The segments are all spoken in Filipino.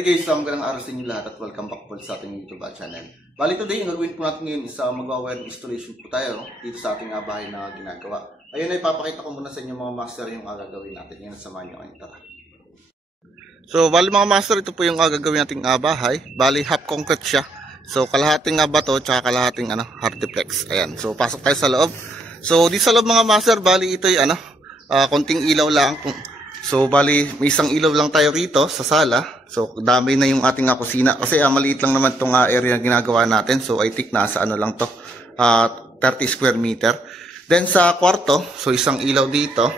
Hi guys, magandang araw sa inyo lahat at welcome back po sa ating YouTube channel. Bali today, ang gagawin po natin ngayon is mag-wire installation po tayo dito sa ating bahay na ginagawa. Ayun ay papakita ko muna sa inyo mga master yung gagawin natin. Yan, samahan nyo kayo, tara. So, bali mga master, ito po yung gagawin nating bahay. Bali half concrete siya. So, kalahating bato tsaka kalahating hardiplex. Ayan, so pasok tayo sa loob. So, di sa loob mga master, bali ito ay konting ilaw lang. So, bali, may isang ilaw lang tayo rito sa sala. So, dami na yung ating kusina. Kasi maliit lang naman itong area na ginagawa natin. So, I think nasa lang to, 30 square meter. Then, sa kwarto, so isang ilaw dito.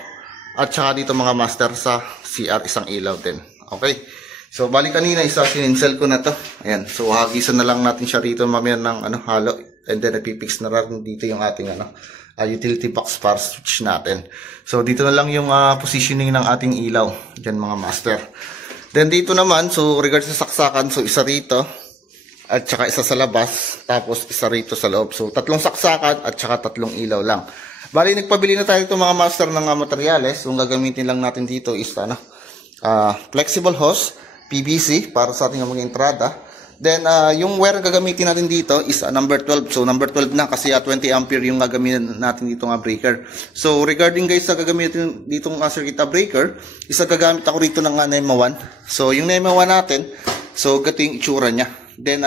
At saka dito mga master sa CR, isang ilaw din. Okay. So, bali kanina, sininsel ko na to. Ayan. So, hagisan na lang natin siya rito mamaya ng halo. And then, ipipix na rin dito yung ating utility box para switch natin. So, dito na lang yung positioning ng ating ilaw. Diyan mga master. Then, dito naman, so, regards sa saksakan, so, isa rito. At saka isa sa labas. Tapos, isa rito sa loob. So, tatlong saksakan at saka tatlong ilaw lang. Bali, nagpabili na tayo itong mga master ng materyales. So, ang gagamitin lang natin dito is, flexible hose, PVC, para sa ating mga entrada. Then, yung wire gagamitin natin dito is number 12. So, number 12 na kasi 20 ampere yung gagamitin natin dito breaker. So, regarding guys sa gagamitin dito circuit breaker, isa gagamit ako rito ng NEMA 1. So, yung NEMA 1 natin, so, gato yung itsura niya. Then,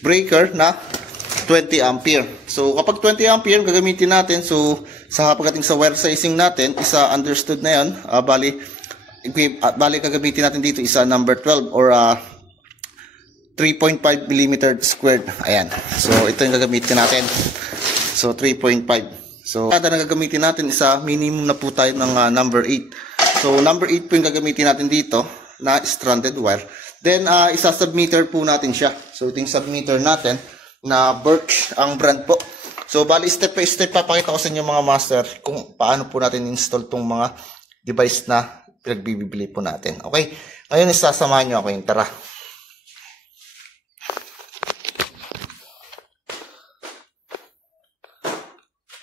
breaker na 20 ampere. So, kapag 20 ampere gagamitin natin, so, sa pagdating sa wire sizing natin, isa understood na yan. Bali, gagamitin natin dito isa number 12 or 3.5 mm squared. Ayan. So, ito yung gagamitin natin. So, 3.5. So, kada na gagamitin natin, isa minimum na po tayo ng number 8. So, number 8 po yung gagamitin natin dito na stranded wire. Then, isa submeter po natin siya. So, ito yung submeter natin na Birch ang brand po. So, bali step by step papakita ko sa inyo mga master kung paano po natin install tong mga device na pinagbibili po natin. Okay? Ngayon, isasamahan nyo ako yung tara.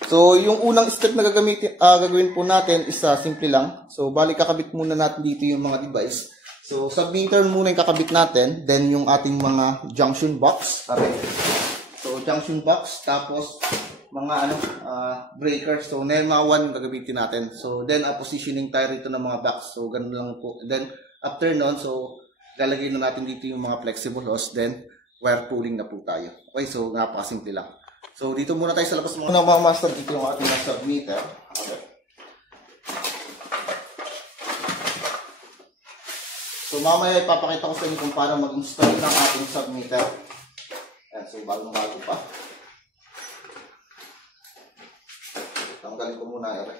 So, yung unang step na gagawin po natin is simple lang. So, bali kakabit muna natin dito yung mga device. So, submeter muna yung kakabit natin. Then, yung ating mga junction box. Okay. So, junction box. Tapos, mga breakers. So, NEMA 1 gagamitin natin. So, then, positioning tayo rito ng mga box. So, ganun lang po. Then, after nun, so, lalagay na natin dito yung mga flexible hose. Then, wire pulling na po tayo. Okay, so, napakasimple lang. So, dito muna tayo sa labas mga master. Dito yung ating submeter. Okay. So, mamaya ipapakita ko sa inyo kung paano mag-install ng ating submeter. Ayan, so, bago pa. Tanggalin ko muna.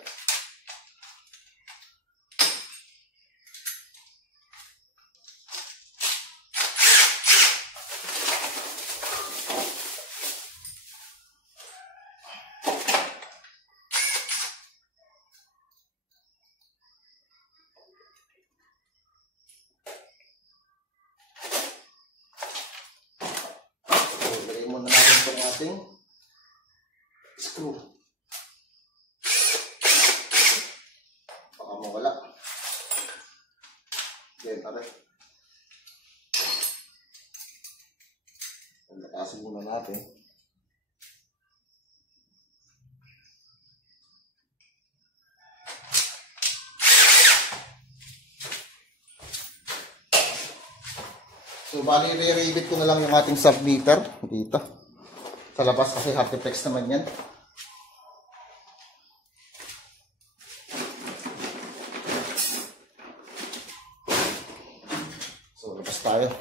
Screw. Baka mawala. Then, lakasin muna natin. So, bali, re-rivet ko na lang yung ating submeter dito. Sa labas kasi hardiplex naman yan. So, labas tayo.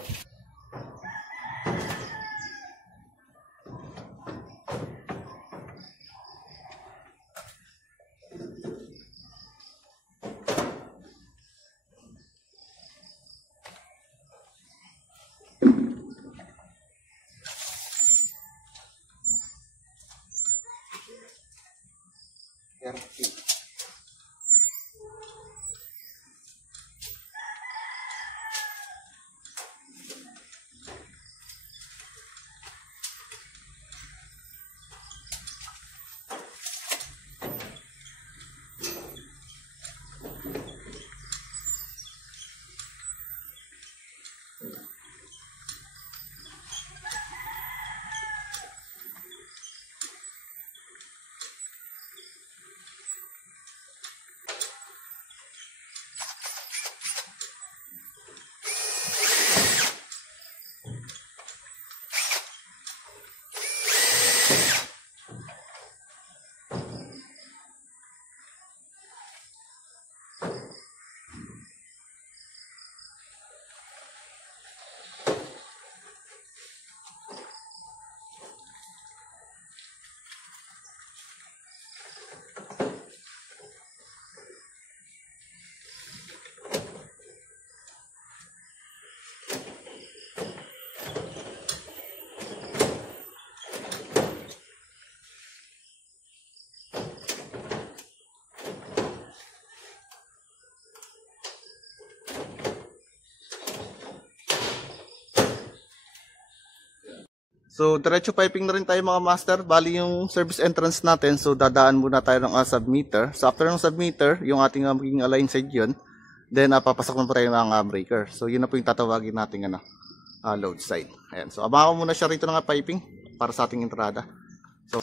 So, diretso piping na rin tayo mga master. Bali yung service entrance natin. So, dadaan muna tayo ng submeter. So, after ng submeter, yung ating magiging align side yun. Then, papasok na po tayo ng breaker. So, yun na po yung tatawagin natin load side. Ayan. So, abangan ko muna siya rito ng piping para sa ating entrada. So,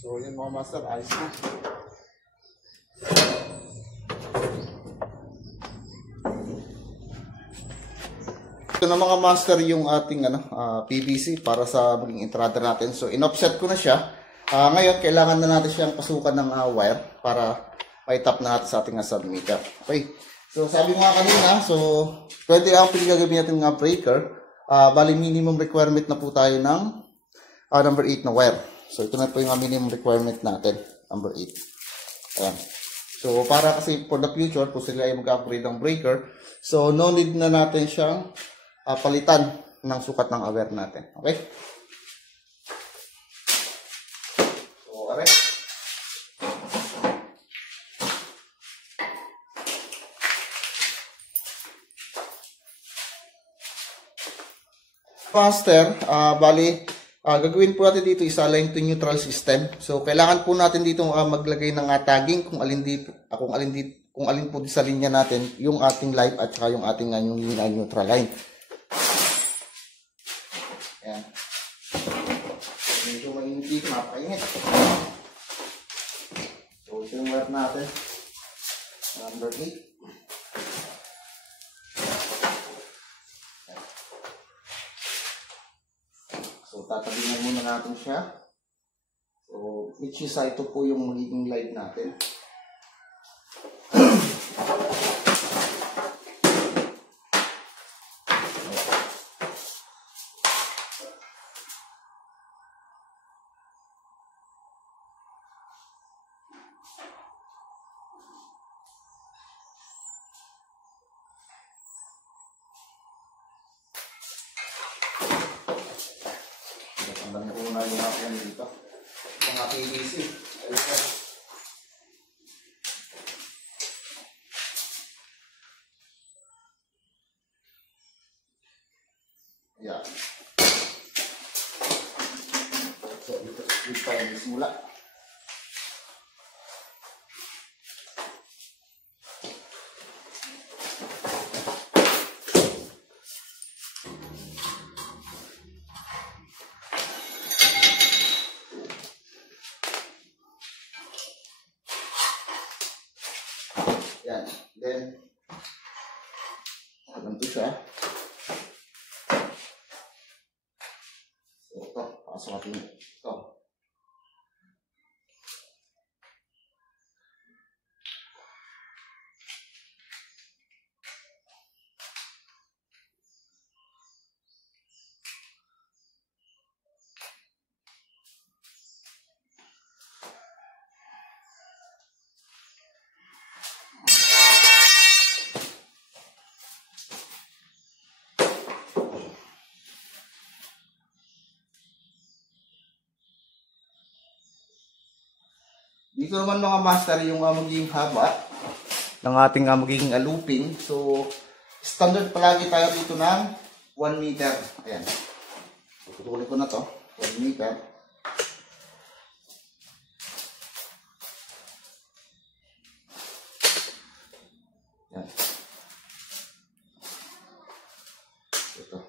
So, yun mga master, ayos na. Ito na mga master yung ating PVC para sa maging entrada natin. So, in-offset ko na siya. Ngayon, kailangan na natin siyang pasukan ng wire para pa-tap na natin sa ating submeter. Okay. So, sabi ko nga kanina, so, 20 ampere gagawin natin ng breaker. Bali, minimum requirement na po tayo ng number 8 na wire. So, ito na po yung minimum requirement natin, number 8. Ayan. So, para kasi for the future, kung sila ay mag-upgrade ng breaker, so, no need na natin siyang palitan ng sukat ng wire natin. Okay? So, alright. Master, bali, gagawin po natin dito is align to neutral system. So, kailangan po natin dito maglagay ng tagging kung alin po sa linya natin yung ating live at saka yung ating yung neutral line. Ayan. Medyo mainit, mapakainit. So, ito yung wire natin. Number 8. So, tatabingan muna natin siya. So, which is ito po yung magiging light natin. Ang dami ko na yung natin dito. Mga PVC. Ayan. So, dito tayo magsimula. Yan. Then, ganito siya. So, ito. Pasok natin ito. Dito naman mga master yung magiging haba ng ating magiging looping. So, standard palagi tayo dito ng 1 meter. Ayan. Tutuloy ko na to. 1 meter. Ayan. Ito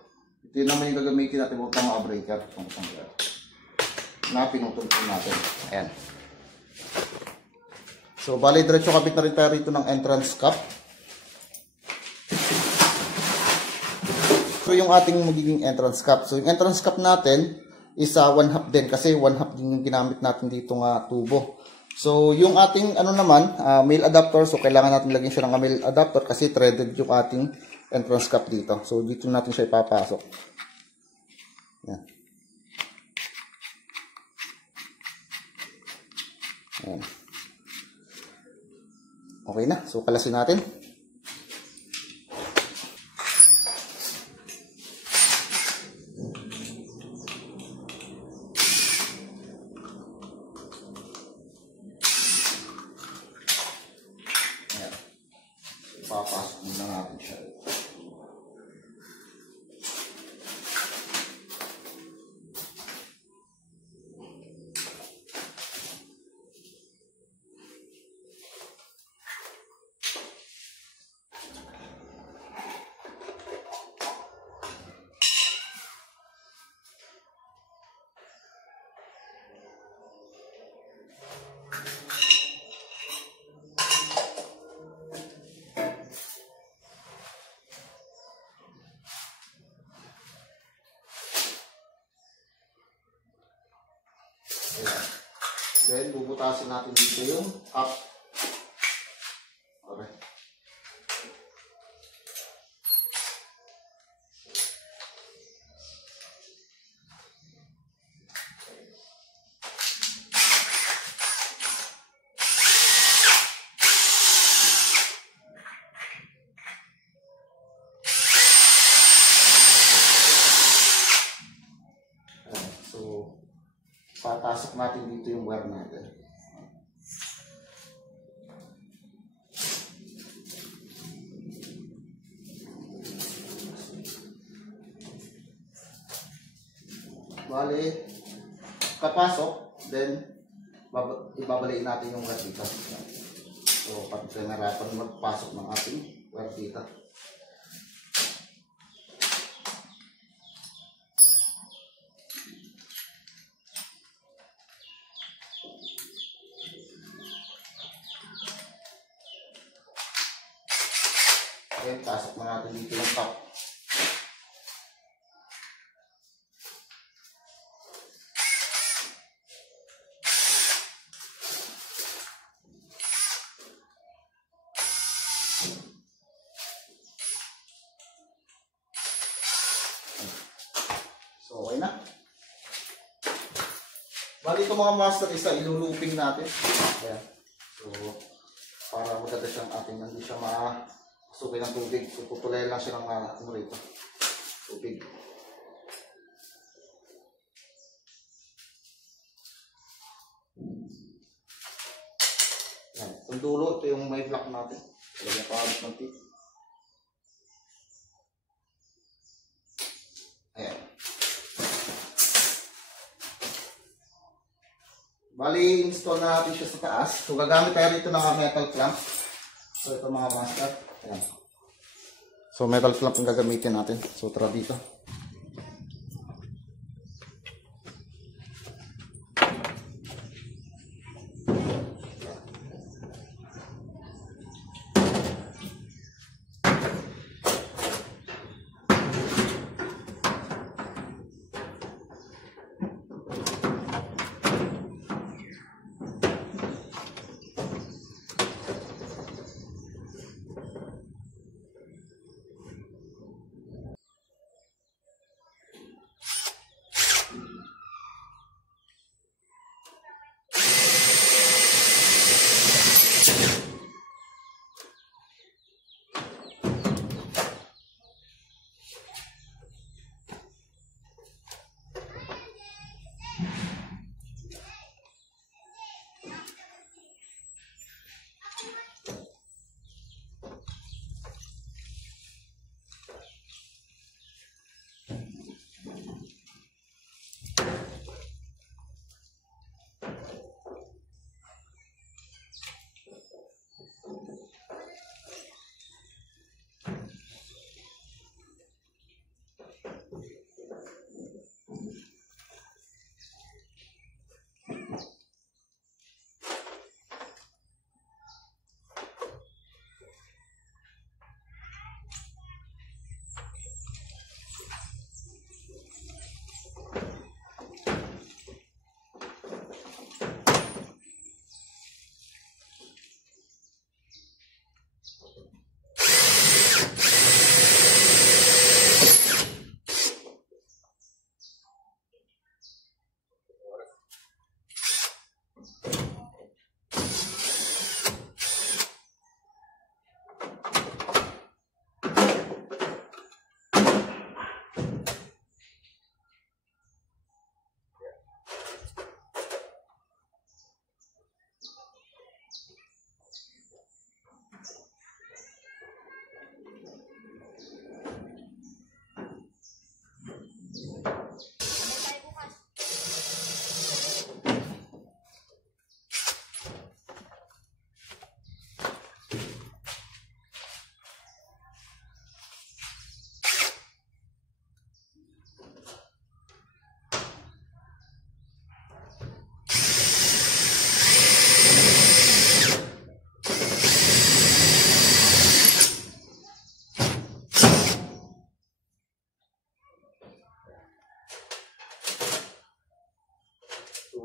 naman yung gagamitin natin huwag mga breaker. Na pinutulong natin. Ayan. So, bali, diretso kabit na rin tayo rito ng entrance cap. So yung ating magiging entrance cap. So yung entrance cap natin is 1/2 din kasi 1/2 din yung ginamit natin dito nga tubo. So yung ating ano naman, male adapter, so kailangan natin lagyan siya ng male adapter kasi threaded yung ating entrance cap dito. So dito natin siya ipapasok. Yan. Yan. Okay na. So kalasin natin. Papasok muna natin siya. Ayan. Then, bubutasin natin dito yung cup. Okay. Papasok natin dito yung wire natin. Bale, kapasok, then ibabaliin natin yung wire dito. So, pag-generator magpasok ng ating wire dito. Ayan, pasok na natin dito yung top. So, okay na. Bali ito mga master, isa iluluping natin. Ayan. So, para maganda siyang ating hindi siya masukin ng tubig. So, pupulayan lang siya ng ano rito. Tubig. Ayan. Itong dulo, ito yung may block natin. Talagang pahabot ng tip. Ayan. Bali, install na natin siya sa taas. So, gagamit tayo dito ng metal clamp. So, ito mga master. Ayan. So, metal clamp ang gagamitin natin. So, tara dito.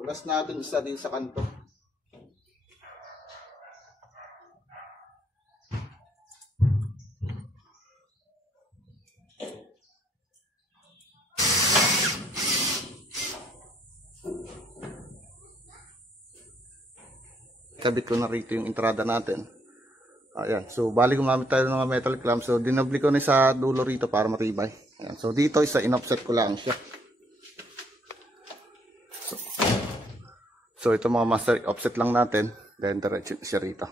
Ulas natin isa din sa kanto. Kabit ko na rito yung entrada natin. Ayan. So, bali gumamit tayo ng mga metal clamp. So, dinabli ko na sa dulo rito para matibay. Ayan. So, dito isa in-offset ko lang siya. So, ito mga master, offset lang natin. Then, diretso siya rito.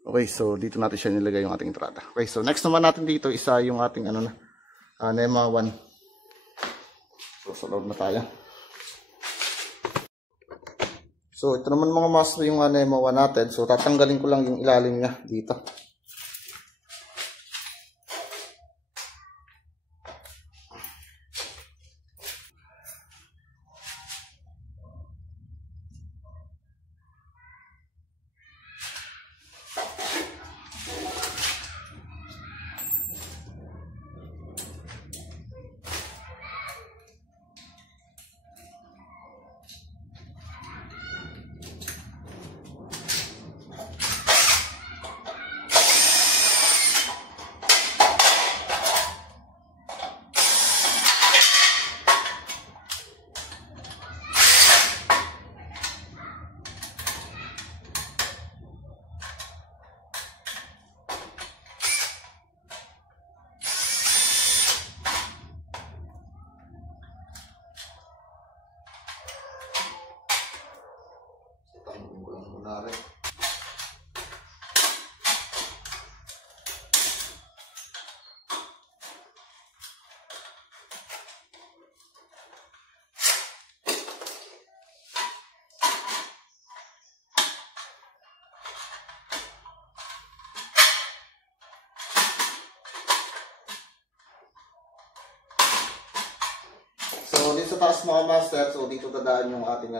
Okay. So, dito natin siya nilagay yung ating entrada. Okay. So, next naman natin dito, isa yung ating NEMA 1. So, sa loob na tayo. So, ito naman mga master yung NEMA 1 natin. So, tatanggalin ko lang yung ilalim niya dito. So, dito sa taas mga master, so dito dadaan yung ating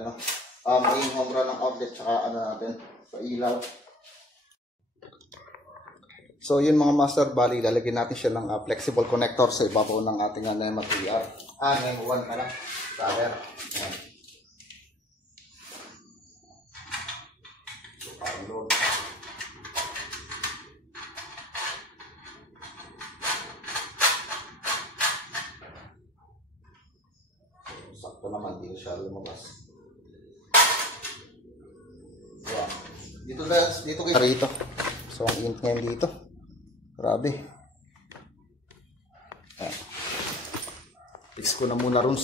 main home run ng outlet tsaka natin, sa ilaw. So, yun mga master, bali, lalagyan natin siya ng flexible connector sa ibabaw ng ating NEMA 3R. NEMA 1 pala, driver. Ayan. So, parang load. Sakto naman, dito siya lumabas. Yan. Dito kayo rito. So, ang init ngayon dito. Grabe. Yan. Fix ko na muna ron.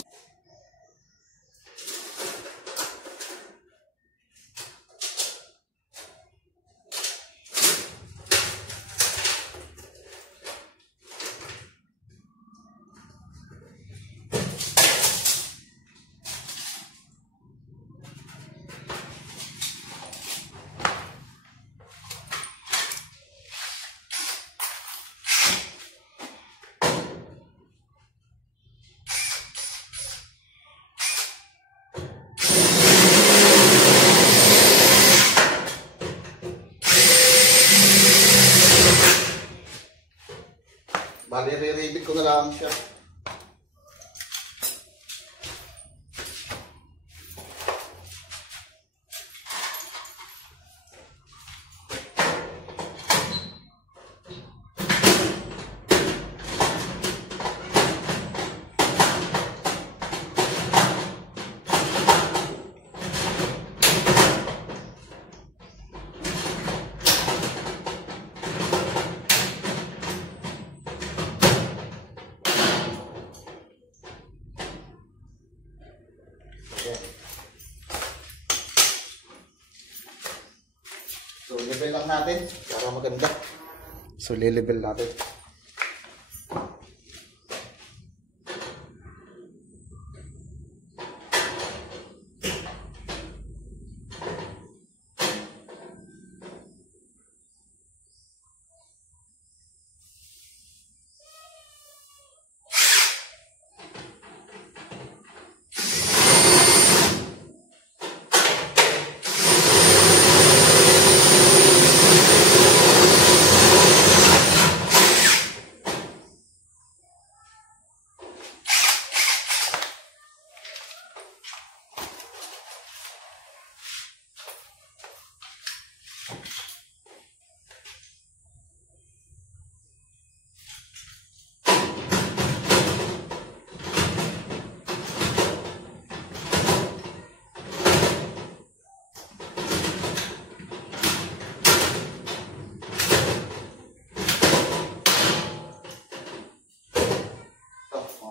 Bali, re-rebuild ko na lang siya. So, level lang natin para maganda. So, le-level natin.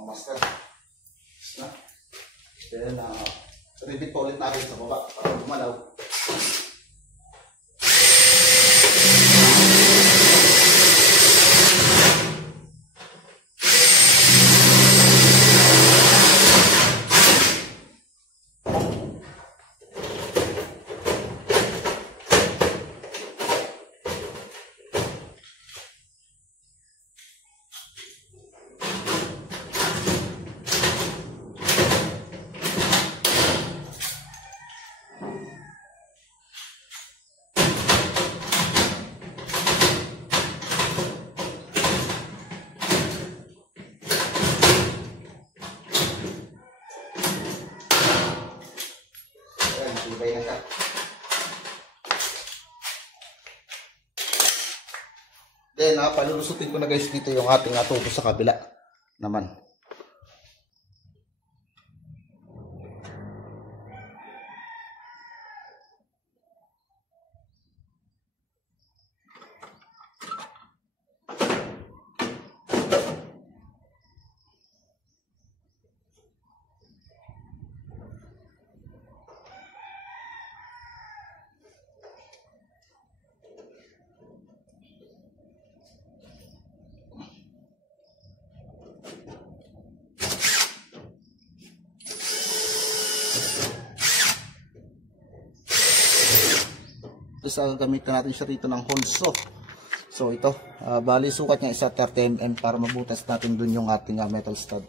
mga master. Na. Then, repeat po ulit natin sa baba para gumalaw. Tibay na siya. Then, palulusutin ko na guys dito yung ating tubo sa kabila naman. Tapos gamitan natin siya rito ng honso. So ito, bali sukat niya isa 30 mm para mabutas natin dun yung ating metal stud.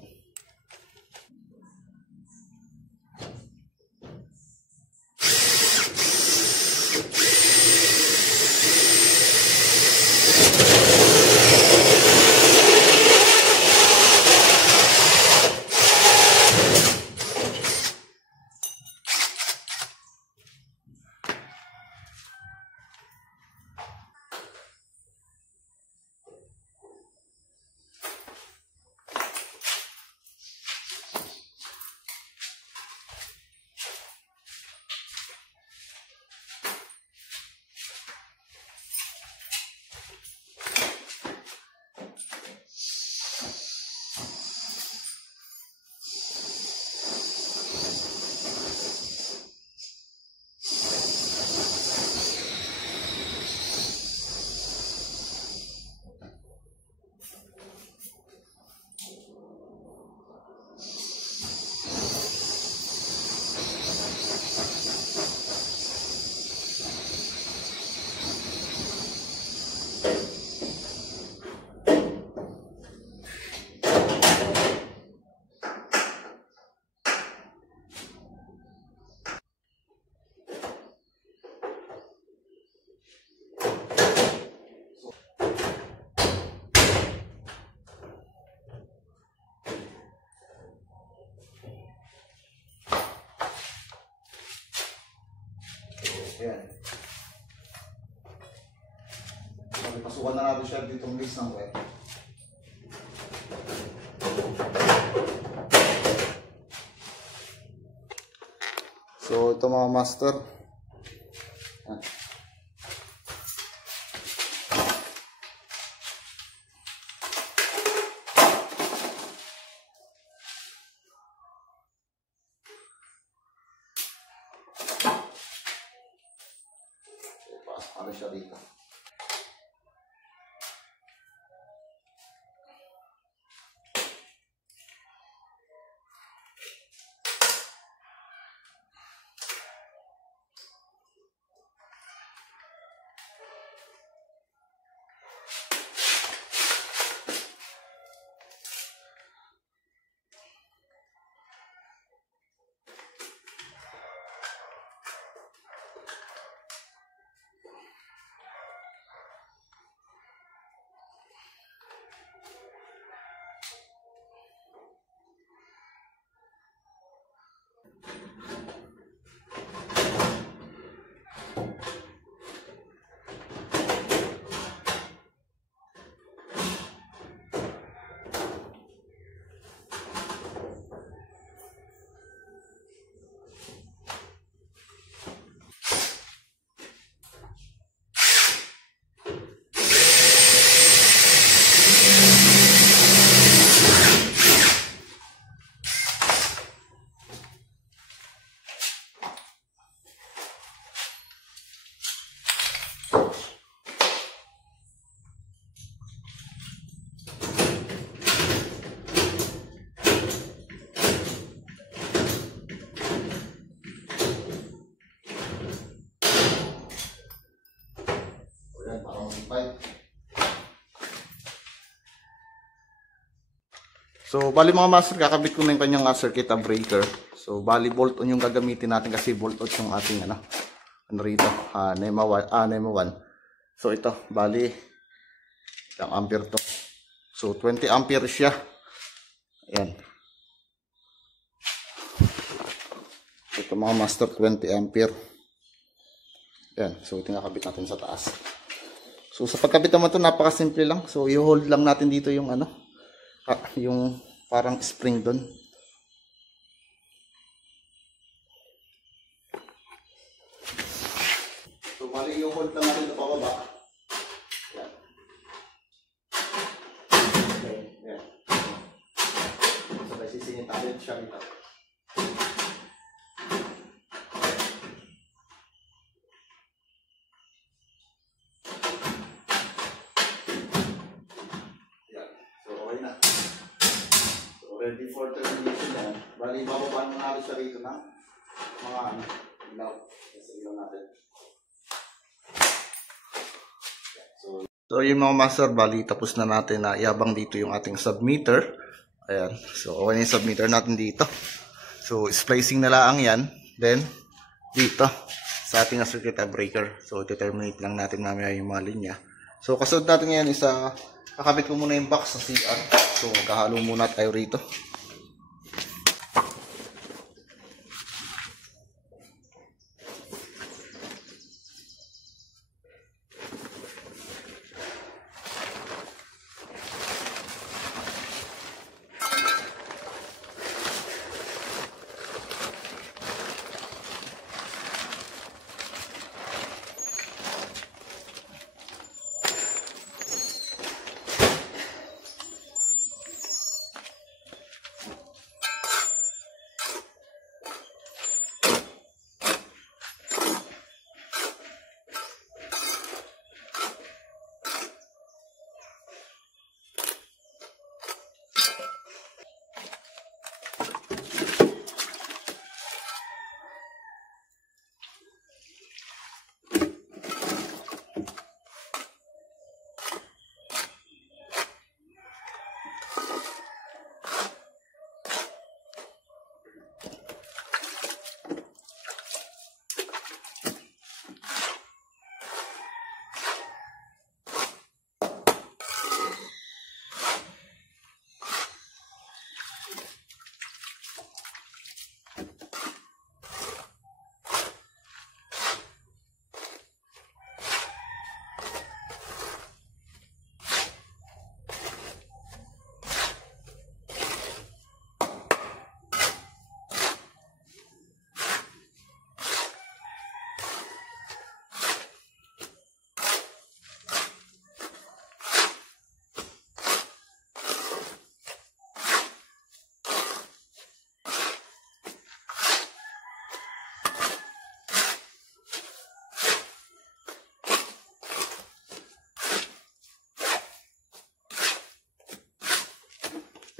Ayan. Pasukan na natin siya ditong base ng wet. So ito mga master. Ayan. Ano siya dito? 25. So, bali mga master, kakabit ko na yung kanyang circuit breaker. So, bali bolt on yung gagamitin natin kasi bolt on yung ating ano rito, NEMA 1. So, ito, bali ilang ampere to. So, 20 ampere siya. Ayan. Ito mga master, 20 ampere. Ayan. So, ito nakabit natin sa taas. So, sa pagkabit naman ito, napakasimple lang. So, i-hold lang natin dito yung ano, yung parang spring doon. So, bali i-hold lang natin ito pababa. Ayan. Okay. Ayan. So, sisingin natin siya dito. Ready for termination yan. Bali, bababaan mo natin siya rito ng mga ilaw. Kasi ilaw natin. So, yung mga master, bali, tapos na natin na iabang dito yung ating submeter. Ayan. So, okay na yung submeter natin dito. So, splicing na lang yan. Then, dito, sa ating circuit breaker. So, ito-terminate lang natin mamaya yung mga linya. So, kasunod natin ngayon isa, kakabit ko muna yung box sa CR. So, magkahalo muna tayo rito.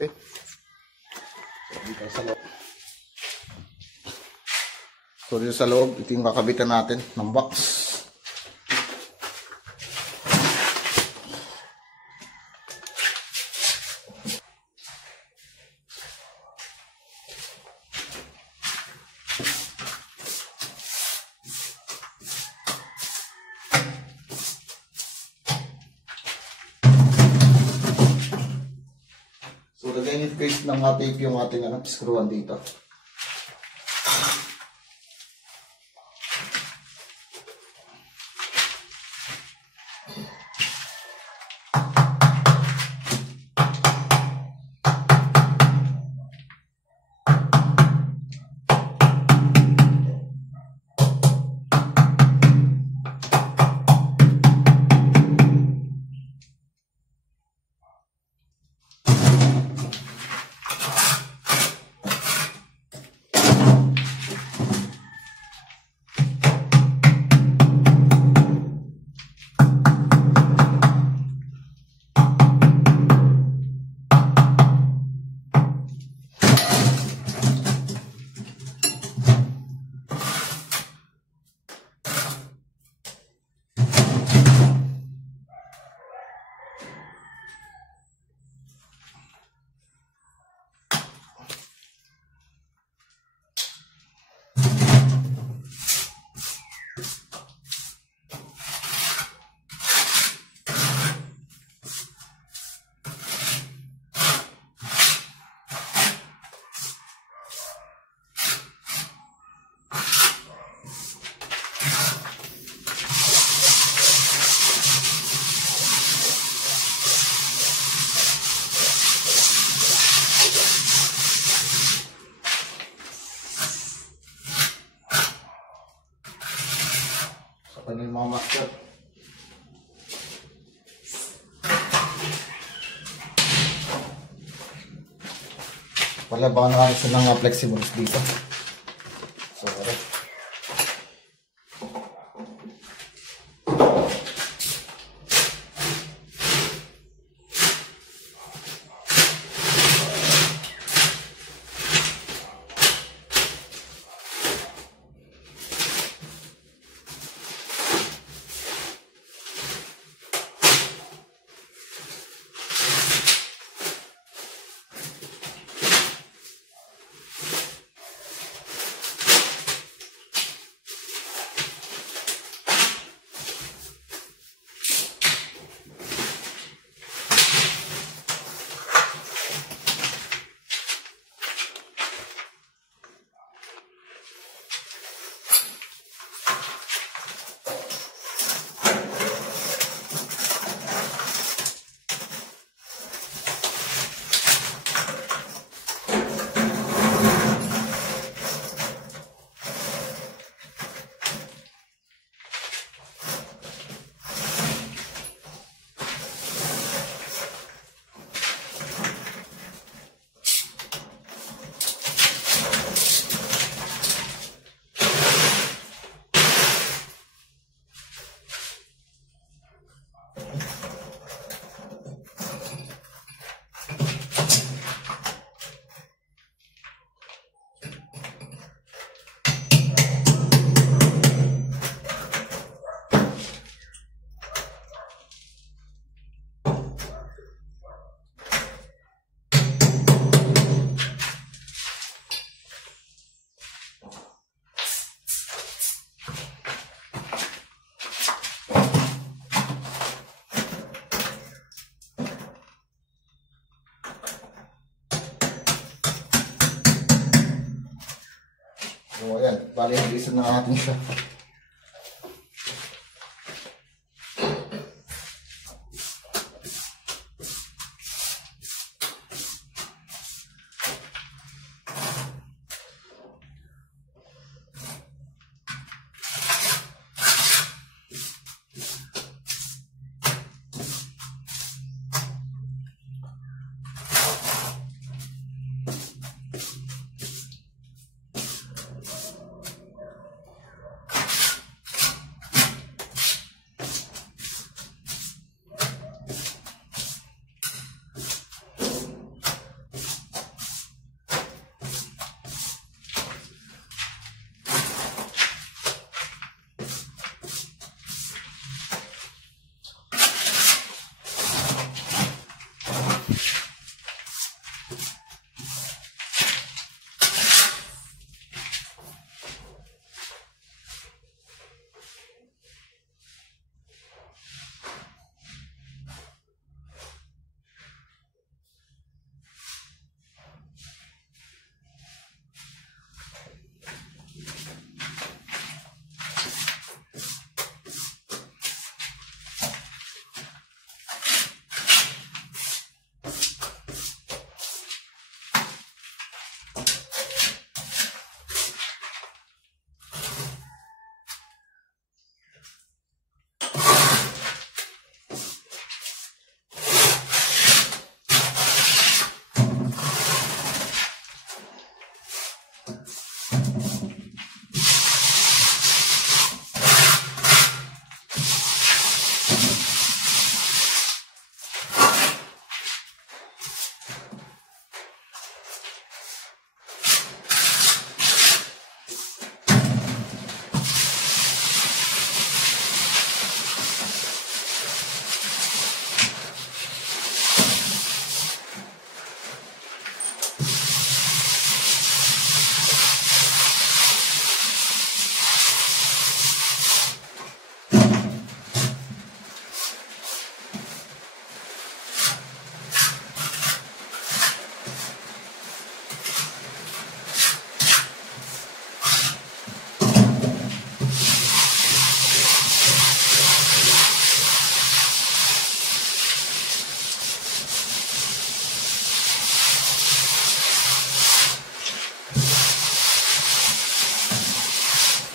Okay. So, dito sa loob. So, dito sa loob, ito yung kakabitan natin ng box. So, lagay yung face ng tape yung ating screwan dito. Wala baka nakakasya ng flexibles dito. Sorry. So, ayan. Bali, nag-isa na natin siya.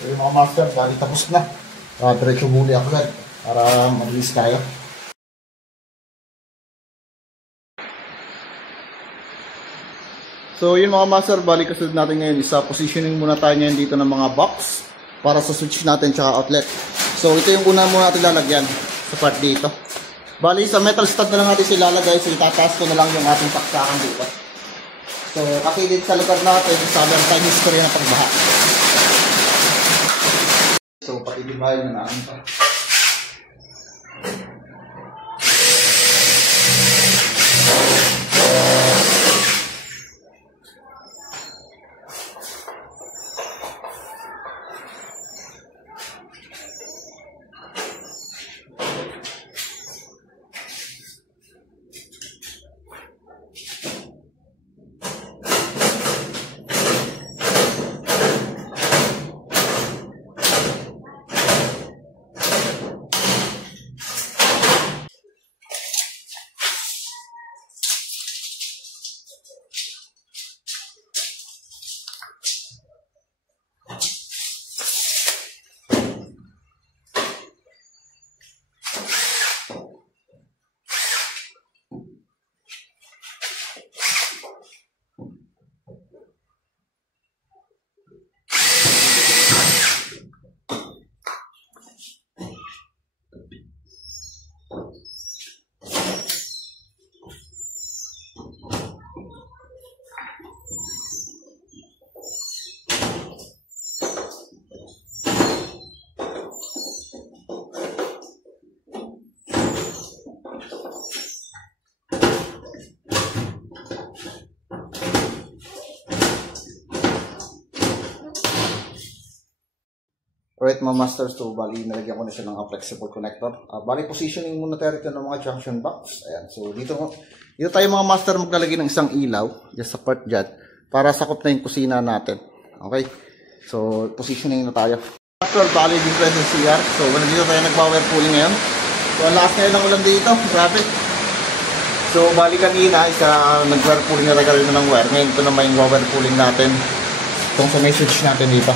yung mga master, bali tapos na. Diretso muli ako agad para mag-release tayo. So yun mga master, bali kasunod natin ngayon isa positioning muna tayo ngayon dito ng mga box para sa switch natin tsaka outlet. So ito yung una muna natin lalagyan sa part dito. Bali sa metal stud na lang natin sila lalagay, so itataas ko na lang yung ating paksakan dito. So kasi dito sa lugar natin, sabi ang time history ng pagbaha. So patigibayan na natin pa. Alright mga masters, so bali nalagyan ko na siya ng flexible connector. Bali positioning muna tayo rito ng mga junction box. Ayan, so dito tayo mga master maglalagay ng isang ilaw just sa part dyan para sakop na yung kusina natin. Okay, so positioning na tayo. Master, bali dito tayo sa CR. So dito tayo nag-power pooling ngayon. So ang lakas ngayon ng ulan dito, grabe. So bali kanina isa nag-wire pooling na tayo ng wire. Ngayon ito naman yung wire pooling natin itong sa message natin dito.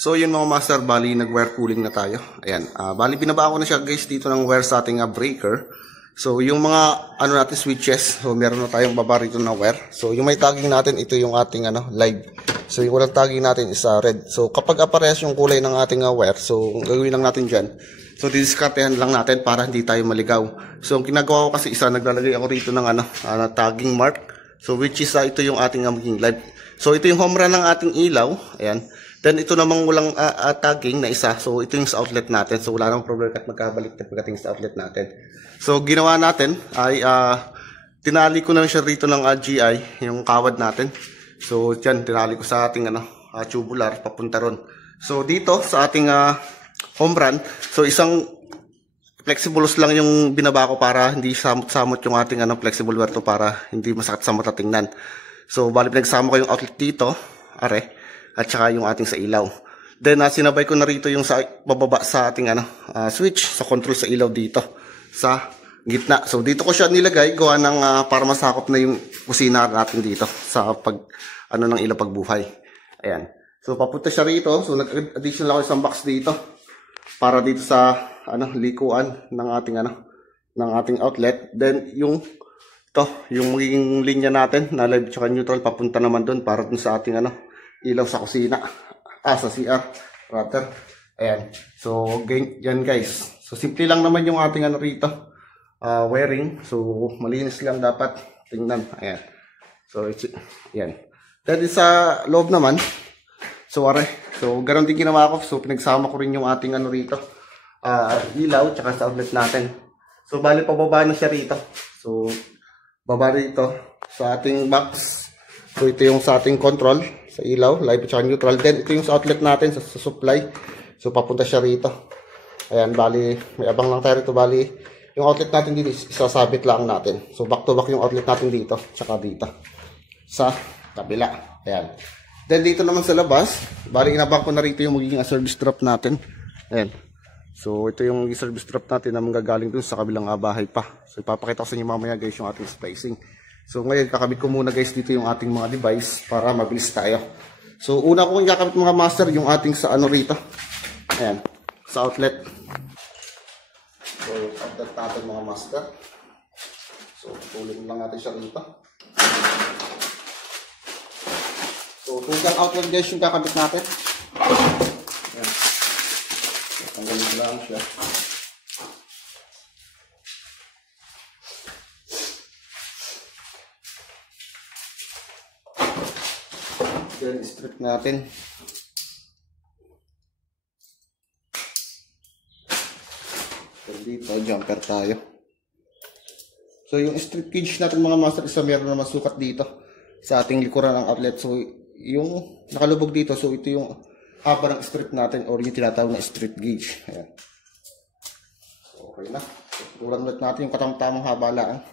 So yun mga master, bali nag-wire pooling na tayo. Ayan, bali binaba ko na siya guys dito ng wire sa ating breaker. So yung mga natin switches, so meron na tayong baba rito na wire. So yung may tagging natin, ito yung ating live. So yung walang tagging natin is red. So kapag aparehas yung kulay ng ating wire, so ang gagawin lang natin dyan, so didiskartehan lang natin para hindi tayo maligaw. So ang ginagawa ko kasi naglalagay ako rito ng tagging mark. So which is ito yung ating maging live. So ito yung home run ng ating ilaw. Ayan. Then ito namang walang tagging na isa. So ito yung sa outlet natin. So wala nang problem at magkabalik na pagdating sa outlet natin. So ginawa natin ay tinali ko na siya rito ng GI, yung kawad natin. So dyan tinali ko sa ating tubular papunta ron. So dito sa ating home run, so isang flexible hose lang yung binaba ko para hindi samot-samot yung ating flexible wire to para hindi masakit sa mata tingnan. So bali pinagsama ko yung outlet dito, are, at saka yung ating sa ilaw. Then sinabay ko na rito yung sa bababa sa ating switch sa control sa ilaw dito sa gitna. So dito ko siya nilagay gawa ng para masakop na yung kusina natin dito sa ng ilaw pagbuhay. Ayan. So papunta siya rito. So nag-additional ako isang box dito para dito sa likuan ng ating outlet. Then yung magiging linya natin na live tsaka neutral papunta naman doon para dun sa ating ilaw sa kusina. Sa CR rather. Ayan. So yan guys. So simple lang naman yung ating rito. Wiring. So malinis lang dapat tingnan. Ayan. So yan. Then sa loob naman. So ganun din ginawa ko. So pinagsama ko rin yung ating rito. Ilaw tsaka sa outlet natin. So bali pababa na siya rito. So Baba rito sa ating box. So ito yung sa ating control sa ilaw, live at neutral. Then ito yung sa outlet natin sa supply. So papunta siya rito. Ayan, bali, may abang lang tayo rito. Bali, yung outlet natin dito, isasabit lang natin. So back to back yung outlet natin dito, tsaka dito. Sa kabila. Ayan. Then dito naman sa labas, bali inabang ko na rito yung magiging service drop natin. Ayan. So ito yung service drop natin na manggagaling dun sa kabilang bahay pa. So ipapakita ko sa inyo mamaya guys yung ating splicing. So ngayon kakabit ko muna guys dito yung ating mga device para mabilis tayo. So una kong ikakabit mga master yung ating sa ano rito. Ayan, sa outlet. So outlet natin mga master. So pulin lang natin siya rito. So tugang outlet guys yung kakabit natin. Ayan. Tanggalin lang siya. Then strip natin. Then dito jumper tayo. So yung strip cage natin mga master isa meron na masukat dito sa ating likuran ng outlet. So yung nakalubog dito, so ito yung haba ng strip natin or yung tinatawag na strip gauge. Ayan. So okay na. So tulan ulit natin yung katamtamang haba lang.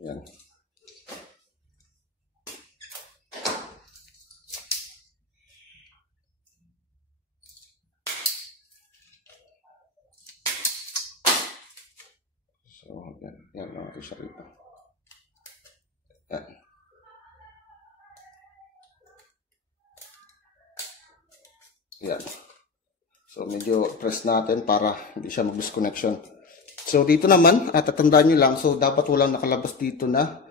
Ayan. So, yan lang natin siya rito. Yan. Yan. So, medyo press natin para hindi siya mag-disconnection. So, dito naman, tatandaan nyo lang, so, dapat walang nakalabas dito na,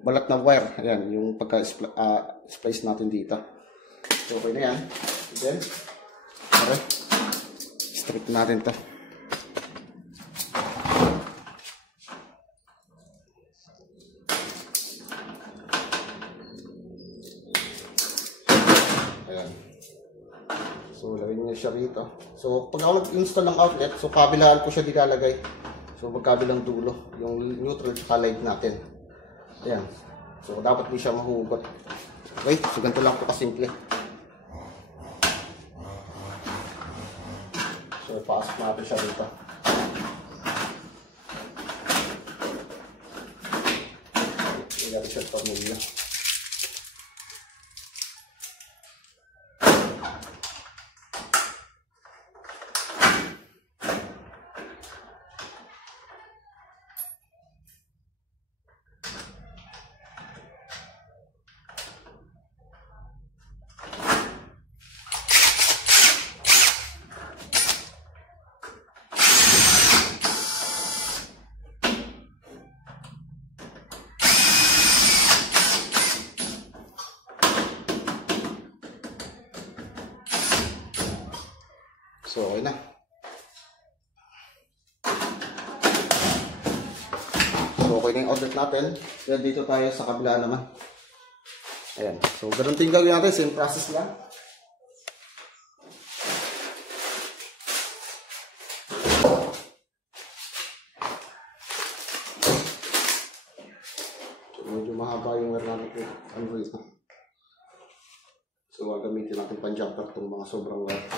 balat na wire. Ayan, yung pagka-splice natin dito. So, okay na yan. Then, okay. Strip natin to. Ayan. So, lagay niyo siya rito. So, pag ako nag-install ng outlet, so kabilaan ko siya nilalagay. So, magkabilang dulo, yung neutral at live natin. Ayan. So, dapat di siya mahugot. Okay, so ganito lang po kasimple. So, pasok natin siya dito. Ilagay siya sa pamilya. So, okay na. So, okay na yung outlet natin. Then, dito tayo sa kabila naman. Ayan. So, ganun din gawin natin. Same process lang. So, medyo mahaba yung wire natin. Ano rito? So, gagamitin natin pang-jumper itong mga sobrang wire.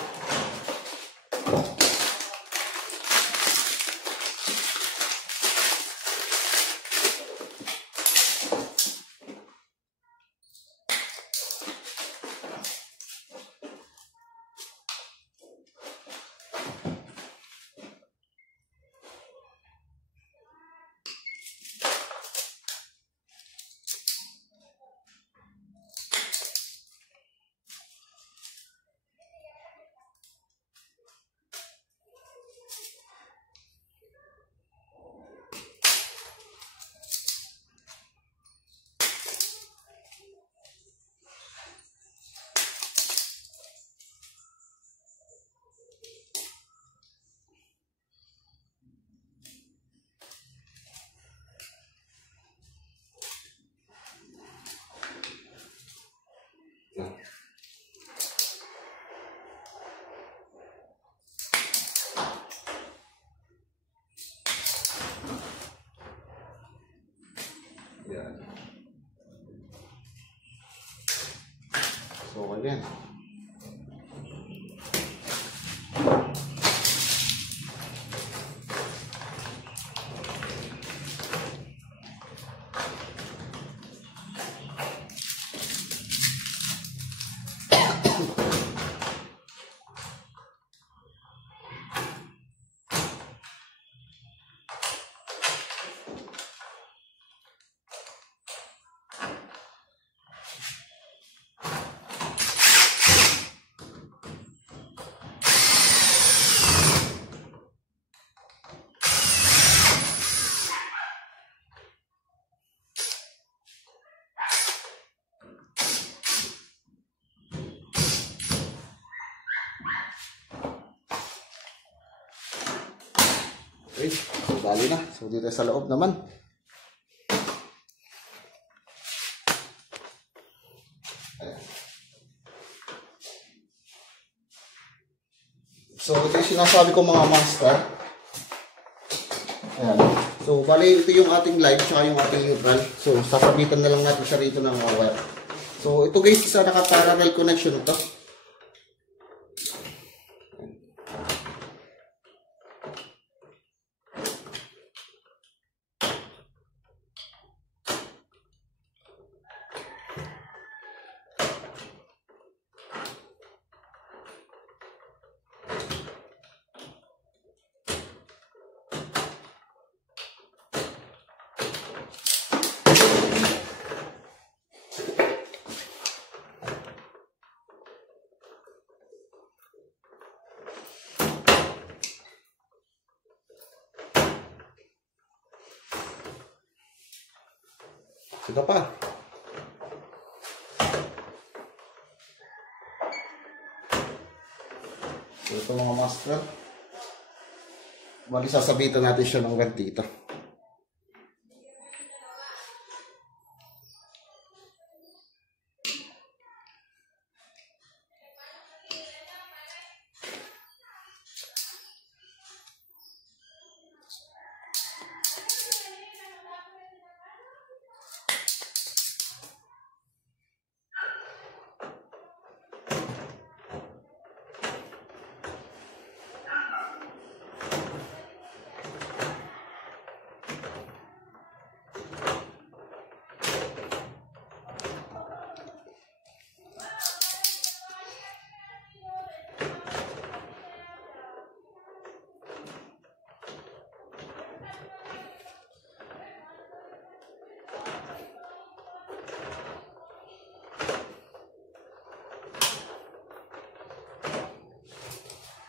Yan. So, ganyan. Okay, so bali na. So dito sa loob naman. Ayan. So ito yung sinasabi ko mga master. Ayan. So bali ito yung ating live tsaka yung ating neutral. So sasabitan na lang natin siya rito ng wire. So ito guys, isa naka-parallel connection ito. Ito pa. Ito mga master. Bali sasabitan natin siya ng ganito.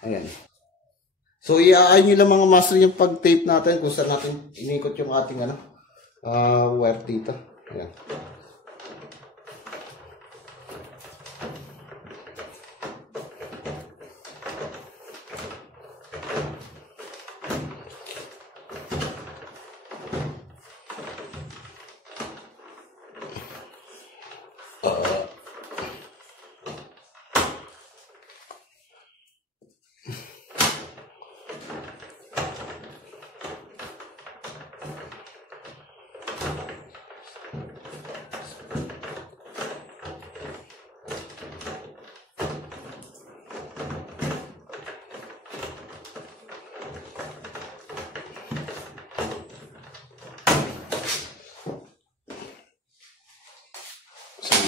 Ayan. So, i-aay nyo lang mga master yung pag-tape natin kung saan natin inikot yung ating wire dito. Ayan.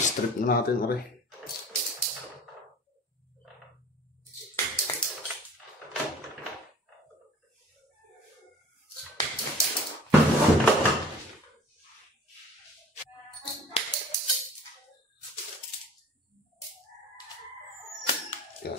Strip na natin, okay. Yan.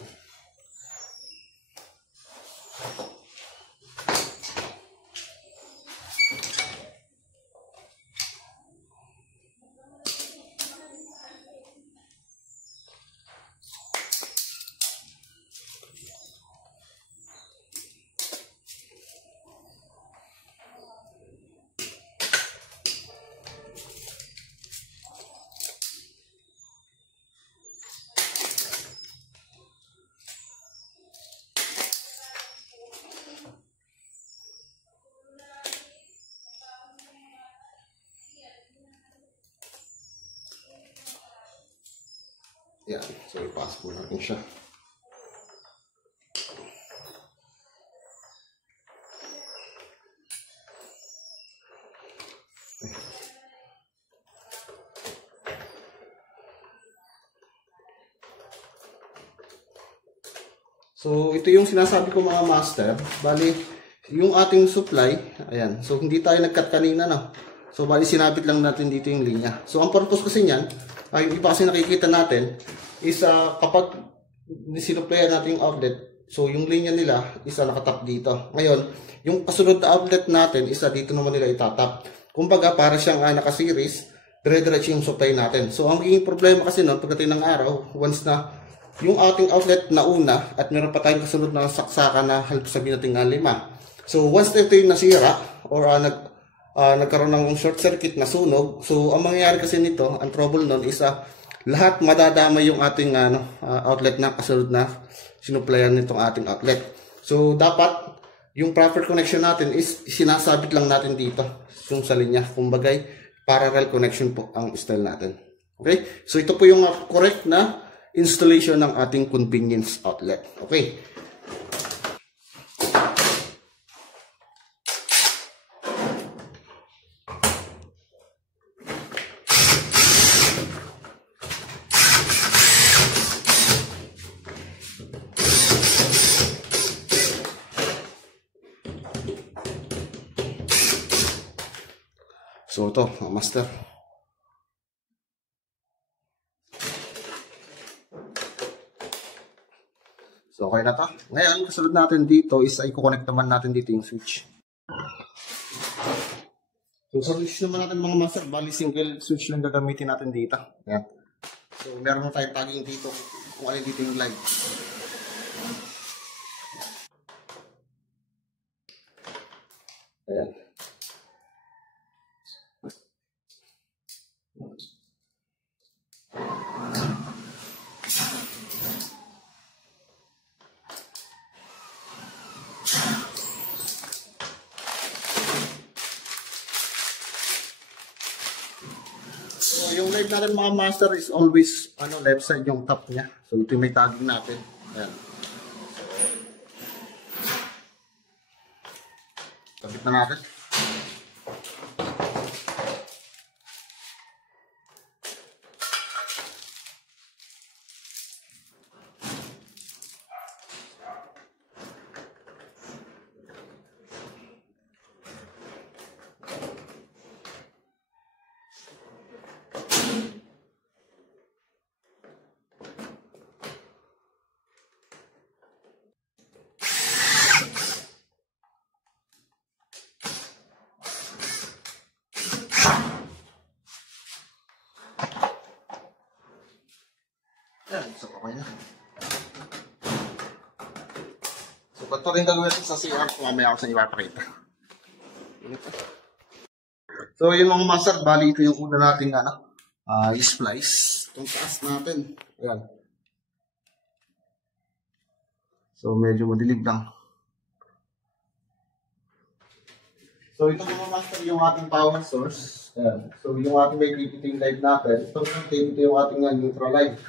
Yan. So, ipasok po natin siya. So, ito yung sinasabi ko mga master. Bali, yung ating supply, ayan. So, hindi tayo nag-cut kanina, no? So, bali, sinabit lang natin dito yung linya. So, ang purpose kasi niyan, yung iba kasi nakikita natin, is kapag sinuplayan natin yung outlet, so, yung linya nila, isa nakatap dito. Ngayon, yung kasunod na outlet natin, isa dito naman nila itatap. Kumbaga, para siyang naka-series, dire-diretso yung supply natin. So, ang magiging problema kasi nun, pagdating ng araw, once na yung ating outlet na una at meron pa tayong kasunod na saksakan na sabihin natin nga 5. So once ito yung nasira or nagkaroon ng short circuit na sunog, so ang mangyayari kasi nito, ang trouble nun is lahat madadamay yung ating outlet na kasunod na sinuplayan nitong ating outlet. So dapat yung proper connection natin is sinasabit lang natin dito yung sa linya. Kumbagay parallel connection po ang style natin. Okay? So ito po yung correct na installation ng ating convenience outlet. Okay. So ito, master. So, okay na to. Ngayon, kasunod natin dito is ay kukonect naman natin dito yung switch. So, sa switch naman natin mga master, bali single switch lang gagamitin natin dito. Ayan. So, meron na tayong tagging dito kung alin dito yung live. Ayan. Yung live natin mga master is always left side yung top niya. So ito yung may tagging natin. Ayan. Kapit na natin. So, okay na. So, ito rin gagawin natin sa CR kung mamaya ako sa iba pakita. So, yung mga master, bali ito yung una natin i-splice. Itong taas natin. Ayan. So, medyo madilim lang. So, ito mga master yung ating power source. Ayan. So, yung ating may PPT live natin. Ito yung ating neutral live.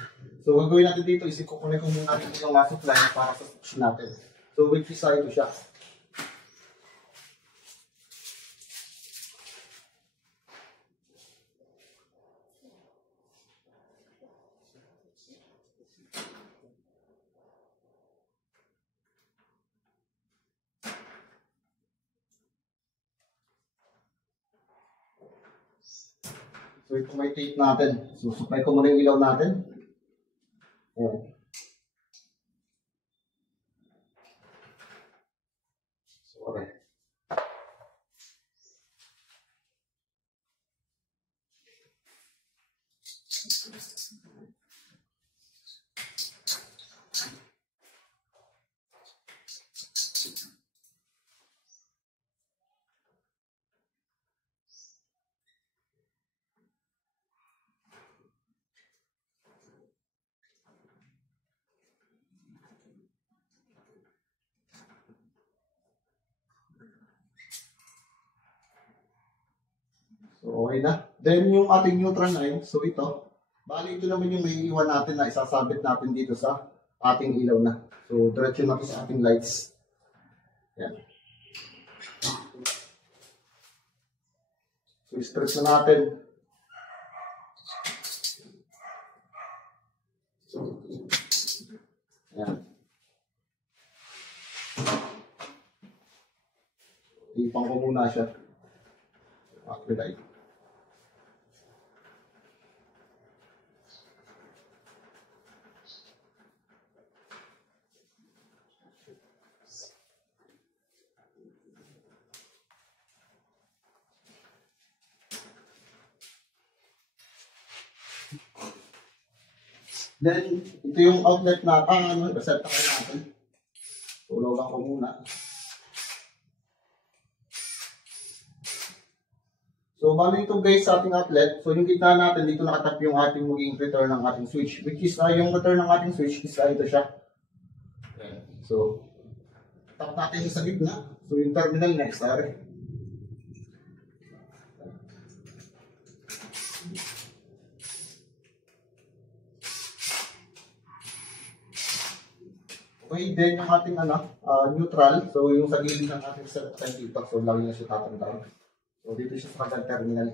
So, gagawin natin dito is ikukunin ko muna natin yung supply para sa switch natin. So, which is ito siya. So, ito may tape natin. So, supply ko muna yung ilaw natin. Ayan. So, okay. So, okay na. Then, yung ating neutral line, so ito, Bali, ito naman yung may iwan natin na isasabit natin dito sa ating ilaw na. So, diretso na ito sa ating lights. Yan. So, stretch na natin. Yan. Ipang ko muna siya. Activate. Then, ito yung outlet na, reset na kayo natin. Tulogan ko muna. So, bali ito guys sa ating outlet. So, yung kita natin, dito nakatap yung ating maging return ng ating switch. Which is, yung return ng ating switch is ito siya. So, tap natin yung sa gitna. So, yung terminal next, okay, then yung ating neutral, so yung sa gilid ng ating set time dito, so lagi na siya tatandaan. So dito siya sa kanyang terminal.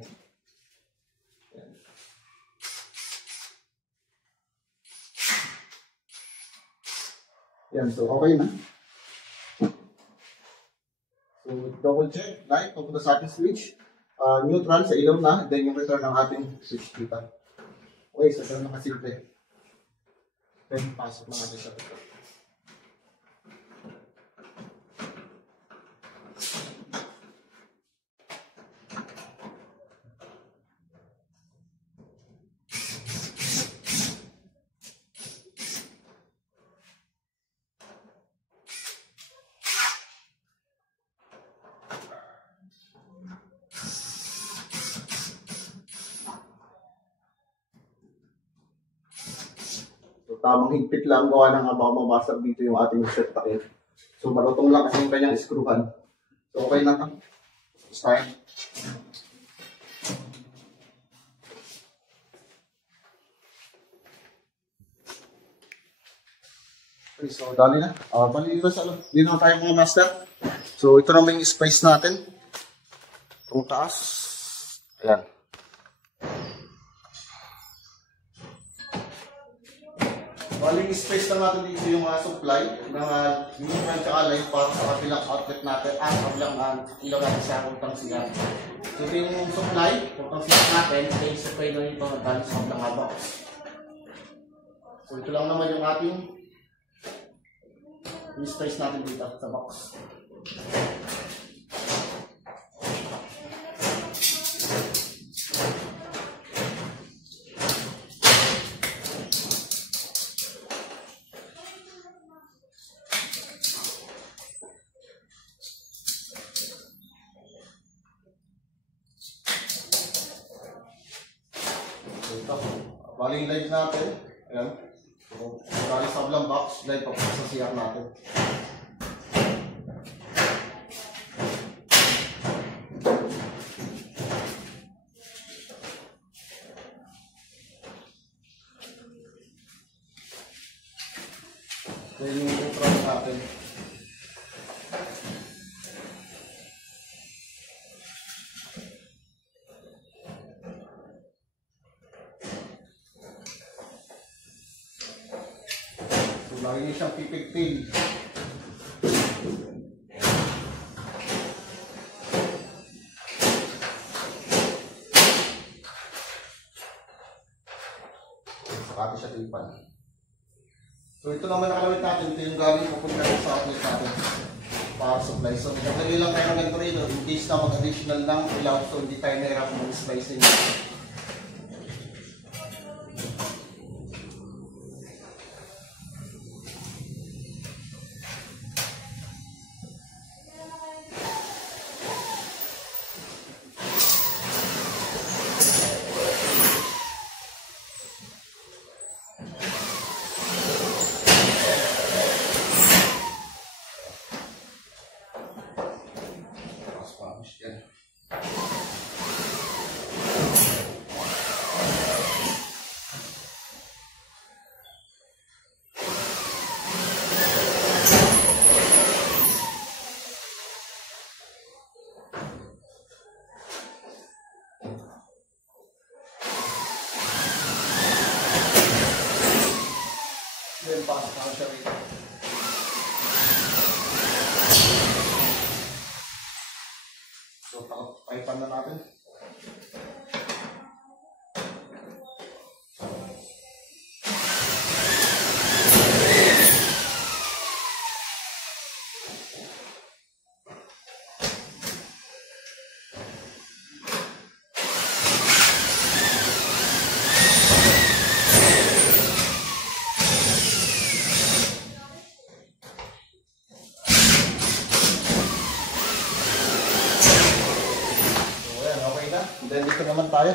Yan, so okay na. So double check, light, papunta sa ating switch. Neutral sa ilaw na, then yung return ng ating switch dito. Okay, so ito na nakasimple. Then pasok na natin siya dito. Tamang higpit lang gawa ng baka mabasag dito yung ating set takip. So malutong lang kasi yung kanyang skruhan. So okay na ito. Start. Okay, so dali na. Bali dito sa dito na tayo mga master. So ito naman yung space natin. Itong taas. Ayan. Bali yung space lang natin dito yung supply ng neutral tsaka light para sa kabilang outlet natin at kabilang ilaw natin sa utang siya. So ito yung supply, utang siya natin, kaya supply lang ito na galing sa kabilang box. So ito lang naman yung ating space natin dito sa box. Ito, bali yung light natin, ayan, so, bali sa blang box, light pa sa CR natin. Then yung neutral natin. Lagi niyo siyang pipigtil. Saka siya tipan. So ito naman nakalawit natin. Ito yung galing pupunta sa outlet natin. Power supply. So magdali lang tayo ng ganito rin. In case na mag-additional lang ilaw. So hindi tayo nahirap mag-splicing. pasok naman siya rito. So, paipan na natin. Then dito naman tayo.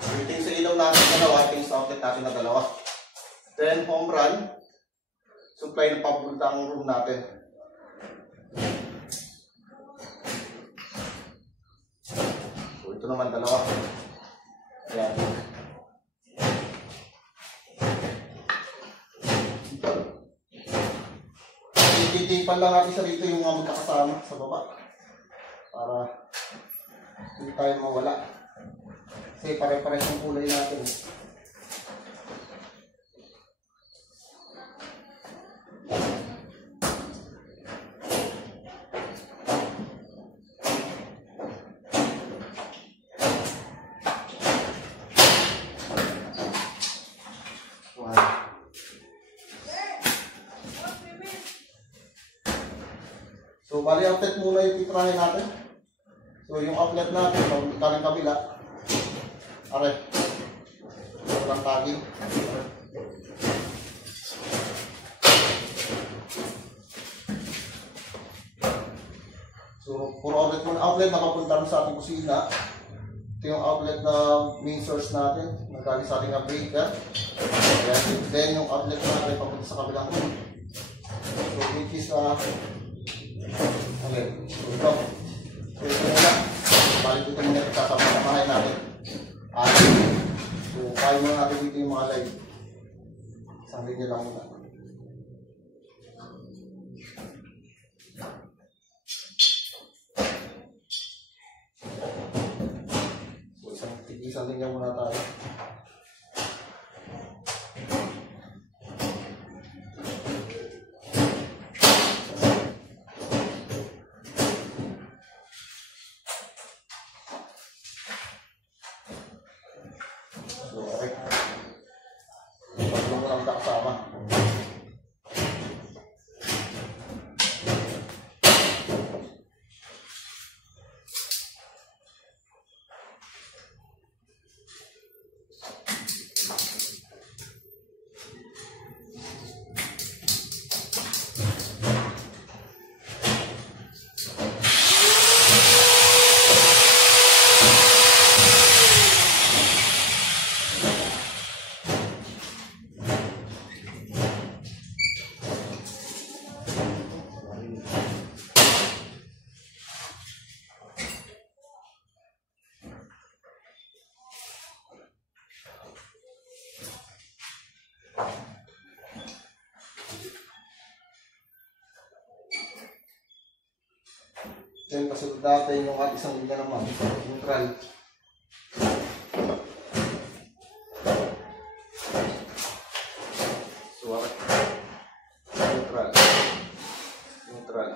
Ito yung sa ilaw natin dalawa, ito yung sa outlet natin na dalawa. Then home run, supply ng papuntang room natin. So ito naman dalawa. Ayan. Titipan lang natin sa dito yung mga magkakasama sa baba para hindi tayo mawala kasi pare-pares yung kulay natin. So, bali outlet muna yung titrahin natin. So, yung outlet natin, kaling kabila. Are. Walang taging. So, puro outlet muna. Outlet na papunta sa ating kusina. Ito yung outlet na main source natin. Nagkaling sa ating breaker. Then, yung outlet natin papunta sa kabilang room. So, which is okay, so ito. So ito muna. Balik ito muna kasama natin. So kaya muna natin dito yung mga live. Isang linya lang muna. So isang linya muna tayo. Then kasunod natin yung at isang linya naman, neutral. So, neutral. Neutral.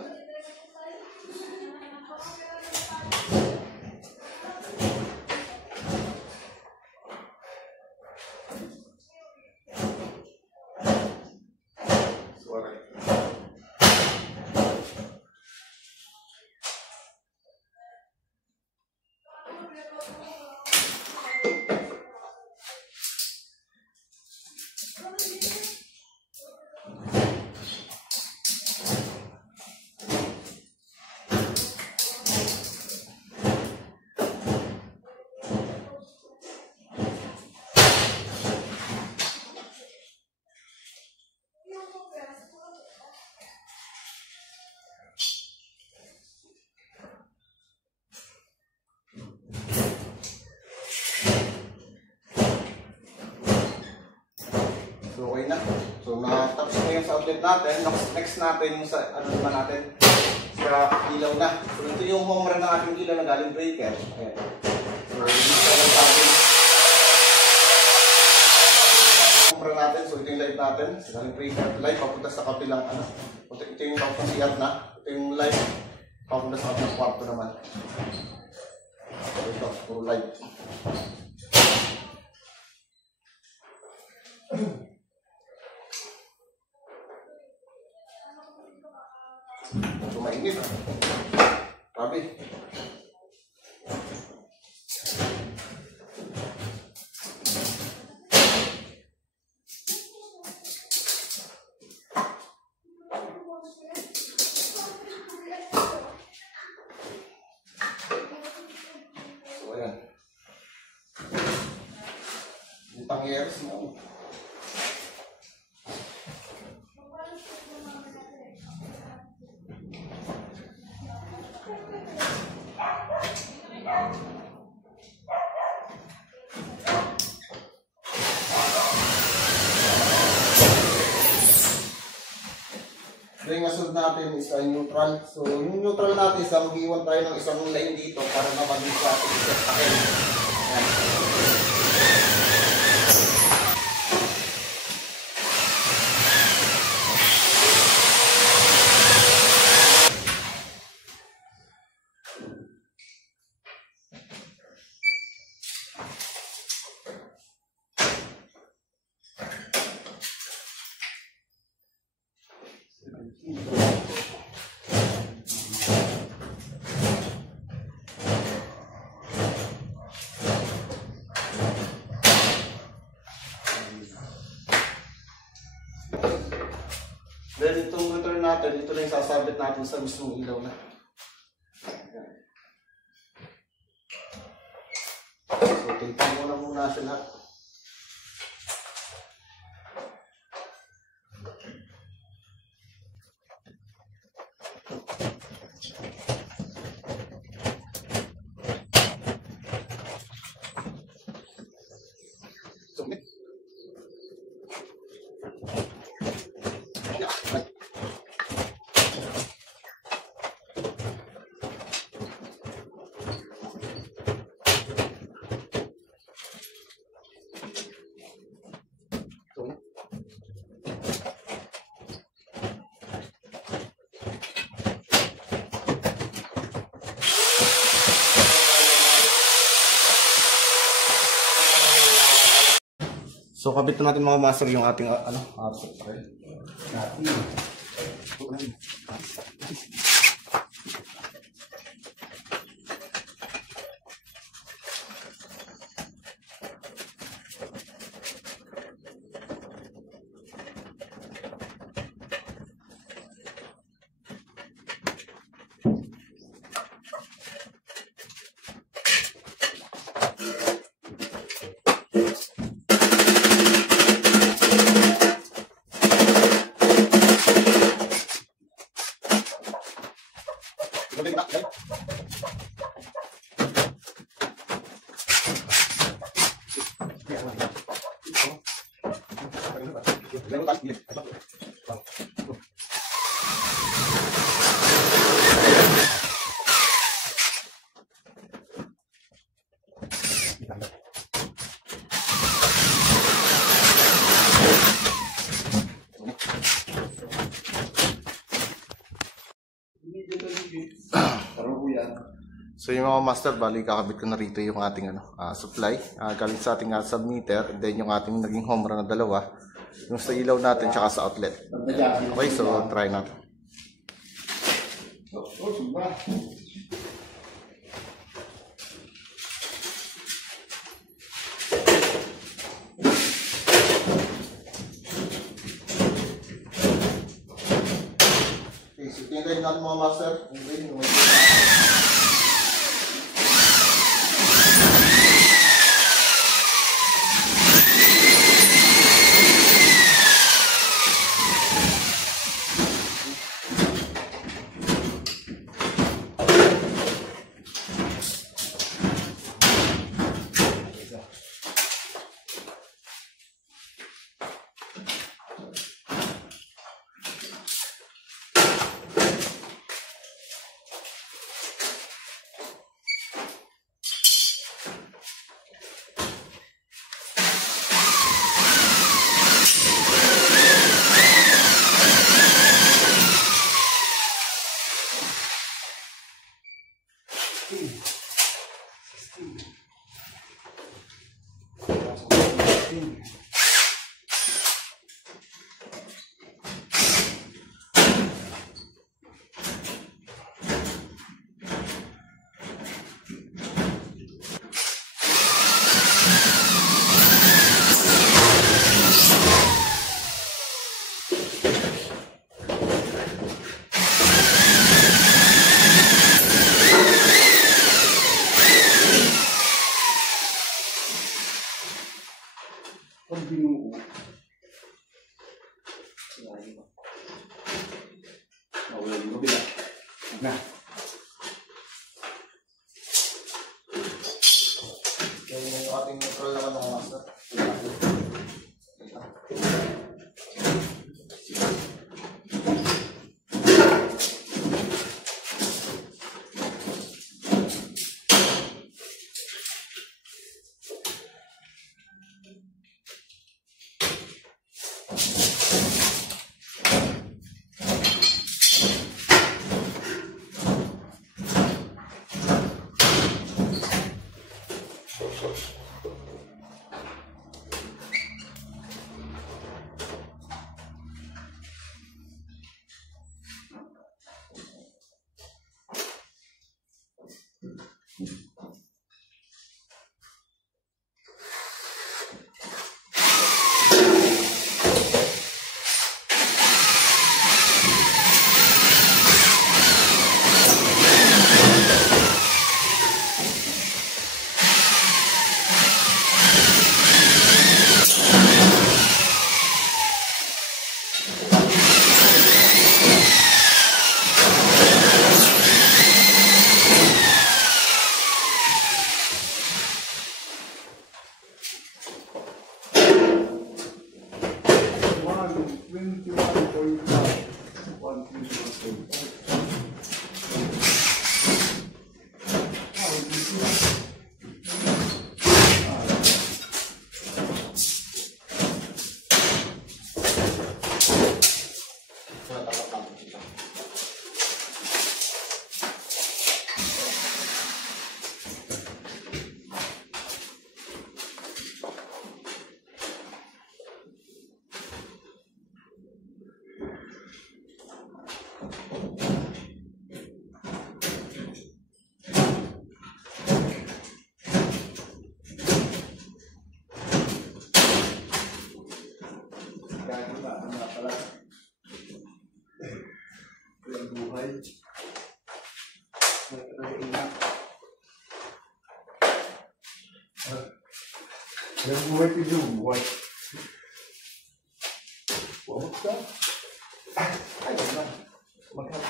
So, okay na. So, natapos na yung sa outlet natin. Next natin yung sa, ano naman natin, sa ilaw na. So, ito yung home run ng ating ilaw na galing breaker. Ayan. So, dito lang natin. Home run natin. So, ito yung light natin. Sa galing breaker. Light, papunta sa kapilang, ano. Ito yung papunta CR na. Ito yung light, papunta sa kapilang kwarto naman. So, ito, puro light. So, mainit. Grabe. So, ayan. Yung pang-years mo. Yung masunod natin is ay neutral. So, yung neutral natin is mag-iwan tayo ng isang line dito para mapagin sa ating set pakin. Ayan. Then itong return natin, ito na yung sasabit natin sa mismong ilaw na. So, tinpang muna siya lahat. So, kabit na natin mga master yung ating output. Okay? So yung mga master, bali kakabit ko na rito yung ating supply galing sa ating submeter, then yung ating naging home run na dalawa, yung sa ilaw natin tsaka sa outlet. Okay, so try natin. Okay, so tingnan natin mga master. Pag binuo, wala yung mabila. Na. Yung ating neutral naman ng master. Yang buat itu buat buat apa? Ayo lah, makan.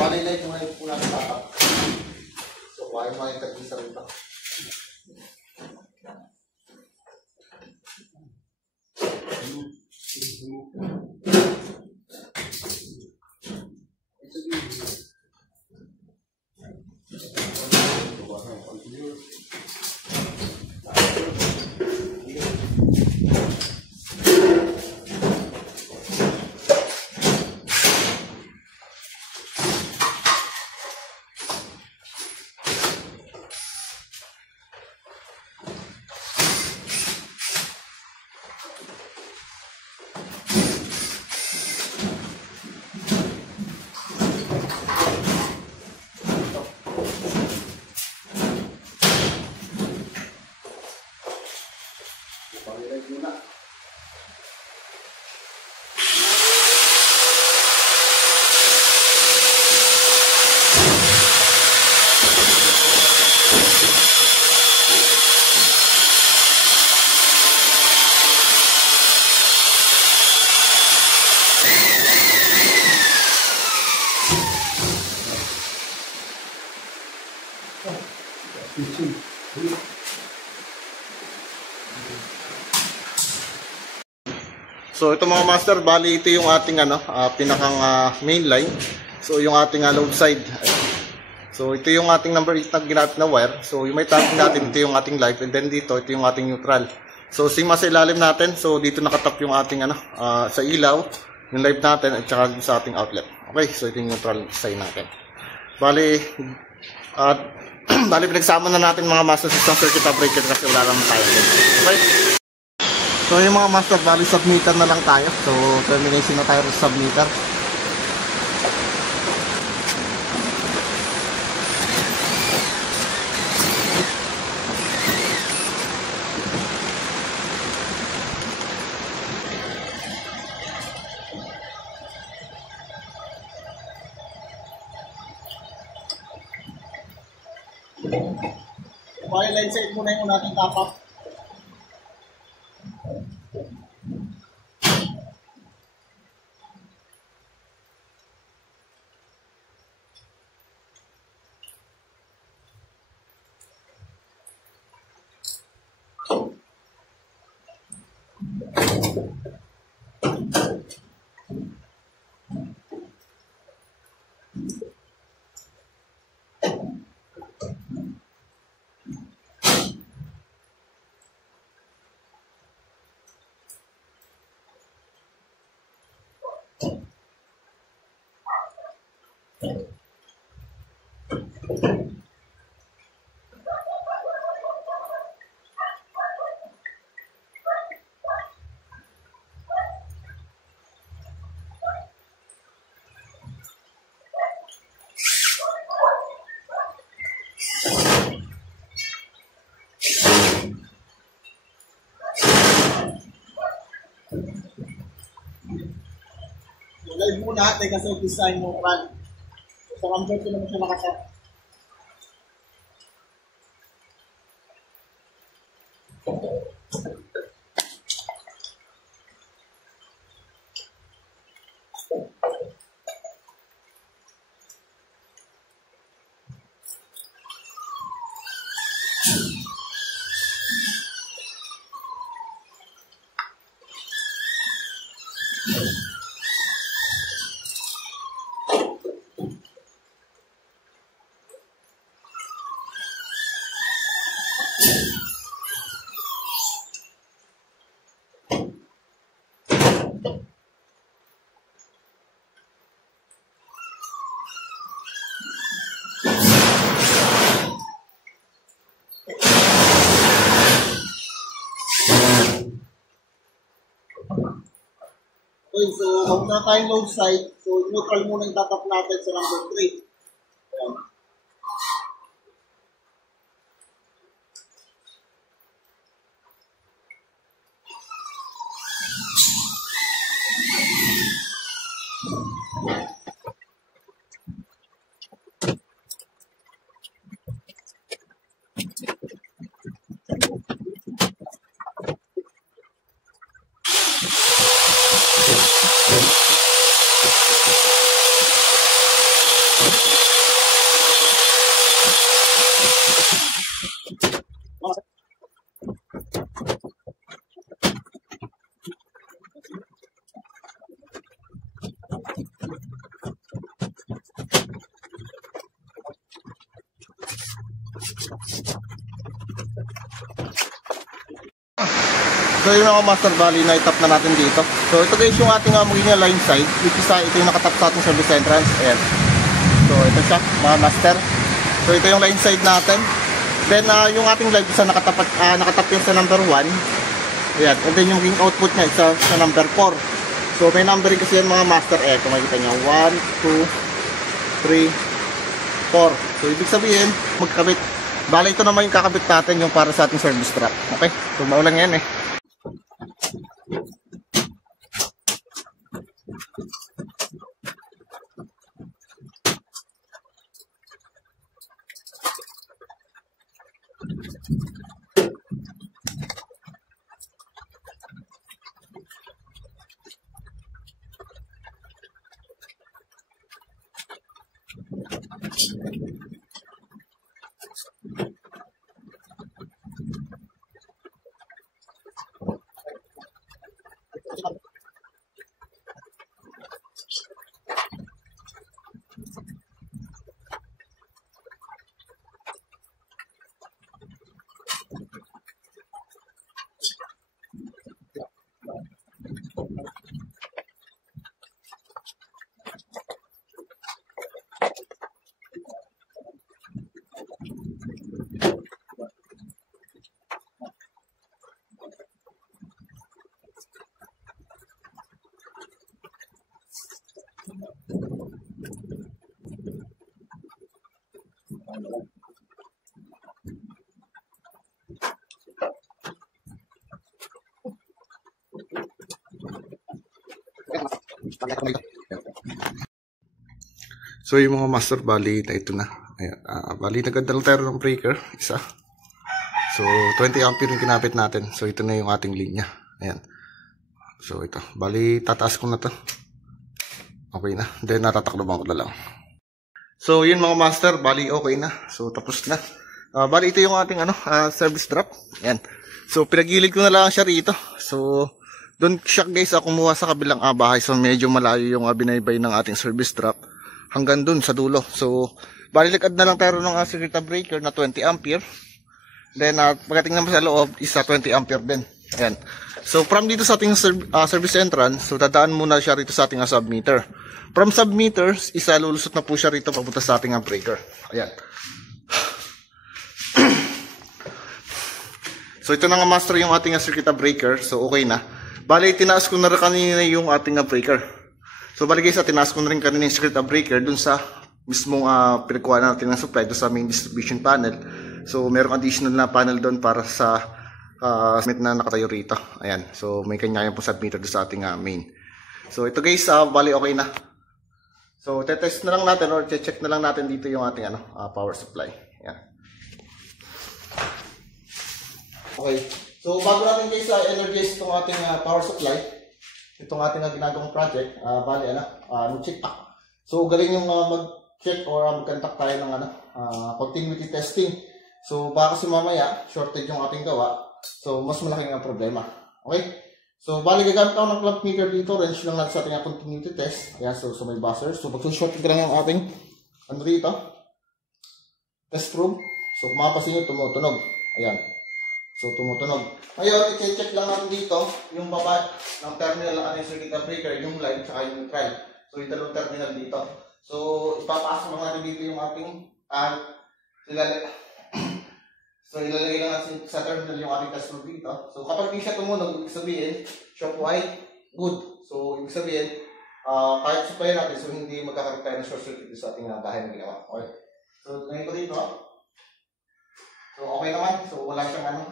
Malilay mo ngayon po natin tatak. So, kaya mo ngayon tag-isa rito. So ito mga master, bali ito yung ating pinakang main line. So yung ating load side. Ayan. So ito yung ating number 8 na ginamit na wire. So yung may tapping natin, ito yung ating live, and then dito, ito yung ating neutral. So same sa ilalim natin. So dito nakatap yung ating sa ilaw, yung live natin at saka sa ating outlet. Okay, so ito yung neutral side natin. Bali bali pinagsama na natin mga master sa circuit breaker kasi wala naman tayo. Okay. So yung mga master, bali submeter na lang tayo. So termination na tayo sa submeter. Bali line side muna yung nating top up. Live muna natin kasi design mo run. Sa number 2 naman siya nakaset. Okay, so huwag na tayong load side. So neutral muna yung tatap natin sa number 3. Ayan. So yung mga master, bali na itap na natin dito. So ito guys yung ating magiging line side, which is ito yung nakatap sa ating service entrance. Ayan. So ito siya mga master. So ito yung line side natin. Then yung ating live isa nakatap yun sa number 1. Ayan. And then yung output niya isa sa number 4. So may numbering kasi yan mga master. Kung makikita nyo 1, 2, 3, 4. So ibig sabihin magkabit. Bali ito naman yung kakabit natin yung para sa ating service strap. Okay. So maulang yan So yung mga master, bali na ito na. Ayan, bali naganda lang tayo ng breaker, isa. So 20 ampere yung kinapit natin. So ito na yung ating linya. Ayan. So ito, bali tataas ko na to. Okay na. Then natatakloban ko na lang. So yun mga master, bali okay na. So tapos na. Bali ito yung ating service drop. Ayan. So pinagilid ko na lang siya rito. So doon siya guys kumuha sa kabilang bahay. So medyo malayo yung binaybay ng ating service drop hanggang doon sa dulo. So bali nag-add na lang tayo ng circuit breaker na 20 ampere. Then pagdating naman sa loob is 20 ampere din. Ayan. So from dito sa ating service entrance, so dadaan muna siya rito sa ating submeter. From submeter, lulusot na po siya rito papunta sa ating breaker. Ayan. So ito na nga master yung ating circuit breaker. So okay na. Bali tinaas ko na rin kanina yung ating breaker. So bali guys, tinaas ko na rin kanina yung circuit breaker dun sa mismong pinagkuha natin ng supply dun sa main distribution panel. So merong additional na panel doon para sa submit na nakatayo rito. Ayan. So may kanya-kanya po submeter doon sa ating main. So ito guys, bali okay na. So tetest na lang natin or check na lang natin dito yung ating power supply. Ayan. Okay. So bago natin guys energize itong ating power supply, itong ating ginagawang project, bali check up. So galing yung mag-check or mag-contact tayo ng continuity testing. So baka kasi mamaya shortage yung ating gawa. So mas malaki ang problema. Okay? So bali gagamit ako ng clamp meter dito, wrench lang natin sa ating continuity test. Ayan, so may buzzer. So magsushort lang yung ating dito. Test probe. So kung mapapansin nyo, tumutunog. Ayan. So tumutunog. Ngayon, i-check lang natin dito yung baba ng terminal ng ating circuit breaker, yung light at yung neutral. So ito yung terminal dito. So ipapasok lang natin dito yung ating So ilalagay lang natin sa terminal yung ating test probe dito. So kapag di siya tumunog, ibig sabihin, shop white, good. So ibig sabihin, kahit supply natin, so hindi magkakaroon tayo ng short circuit sa ating bahay na ginawa. Okay? So ganito dito. So okay naman. So wala siyang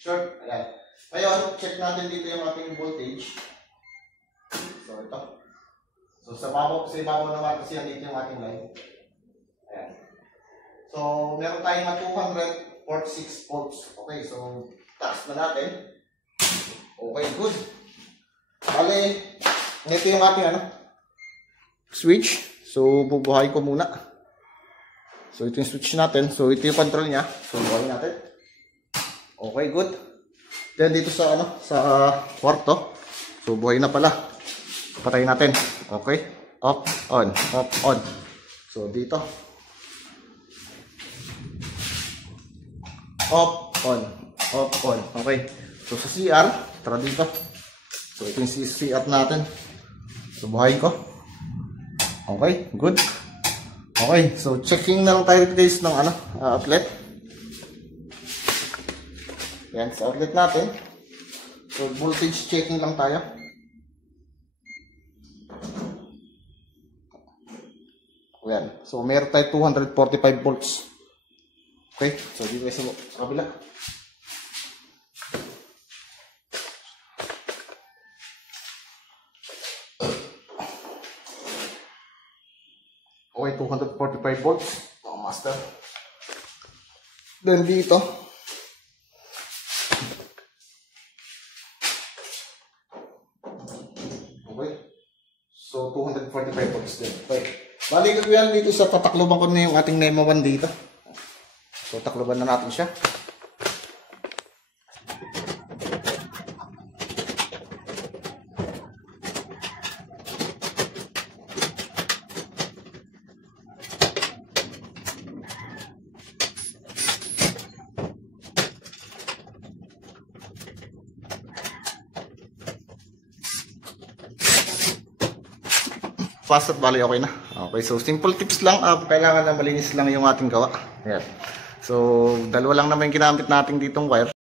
short. Ayan. Ngayon, check natin dito yung ating voltage. So ito. So sa ibabaw naman kasi dito yung ating line. Ayan. So, meron tayong 246 volts. Okay, so, taas na natin. Okay, good. Bale, ito yung ating switch. So, bubuhayin ko muna. So, ito yung switch natin. So, ito yung control niya. So, bubuhayin natin. Okay, good. Then, dito sa kwarto. So, buhay na pala. Patayin natin. Okay. Off, on. Off, on. So, dito. Off, on. Off, on. Okay. So, sa CR, tara dito. So, ito yung CR natin. So, buhayin ko. Okay, good. Okay, so, checking na lang tayo guys ng outlet. Yan, sa outlet natin. So, voltage checking lang tayo. Yan. So, meron tayo 245 volts. Okay, so dito sa kabila. Okay, 245 volts. Mga master. Then dito. Okay. So 245 volts din. Okay. Balik ko yan dito sa tatakloban ko na yung ating NEMA 1 dito. So, takloban na natin siya. Fast at bali okay na. Okay, so simple tips lang. Kailangan na malinis lang yung ating gawa. Ayan. So, dalawa lang naman yung ginamit natin ditong wire.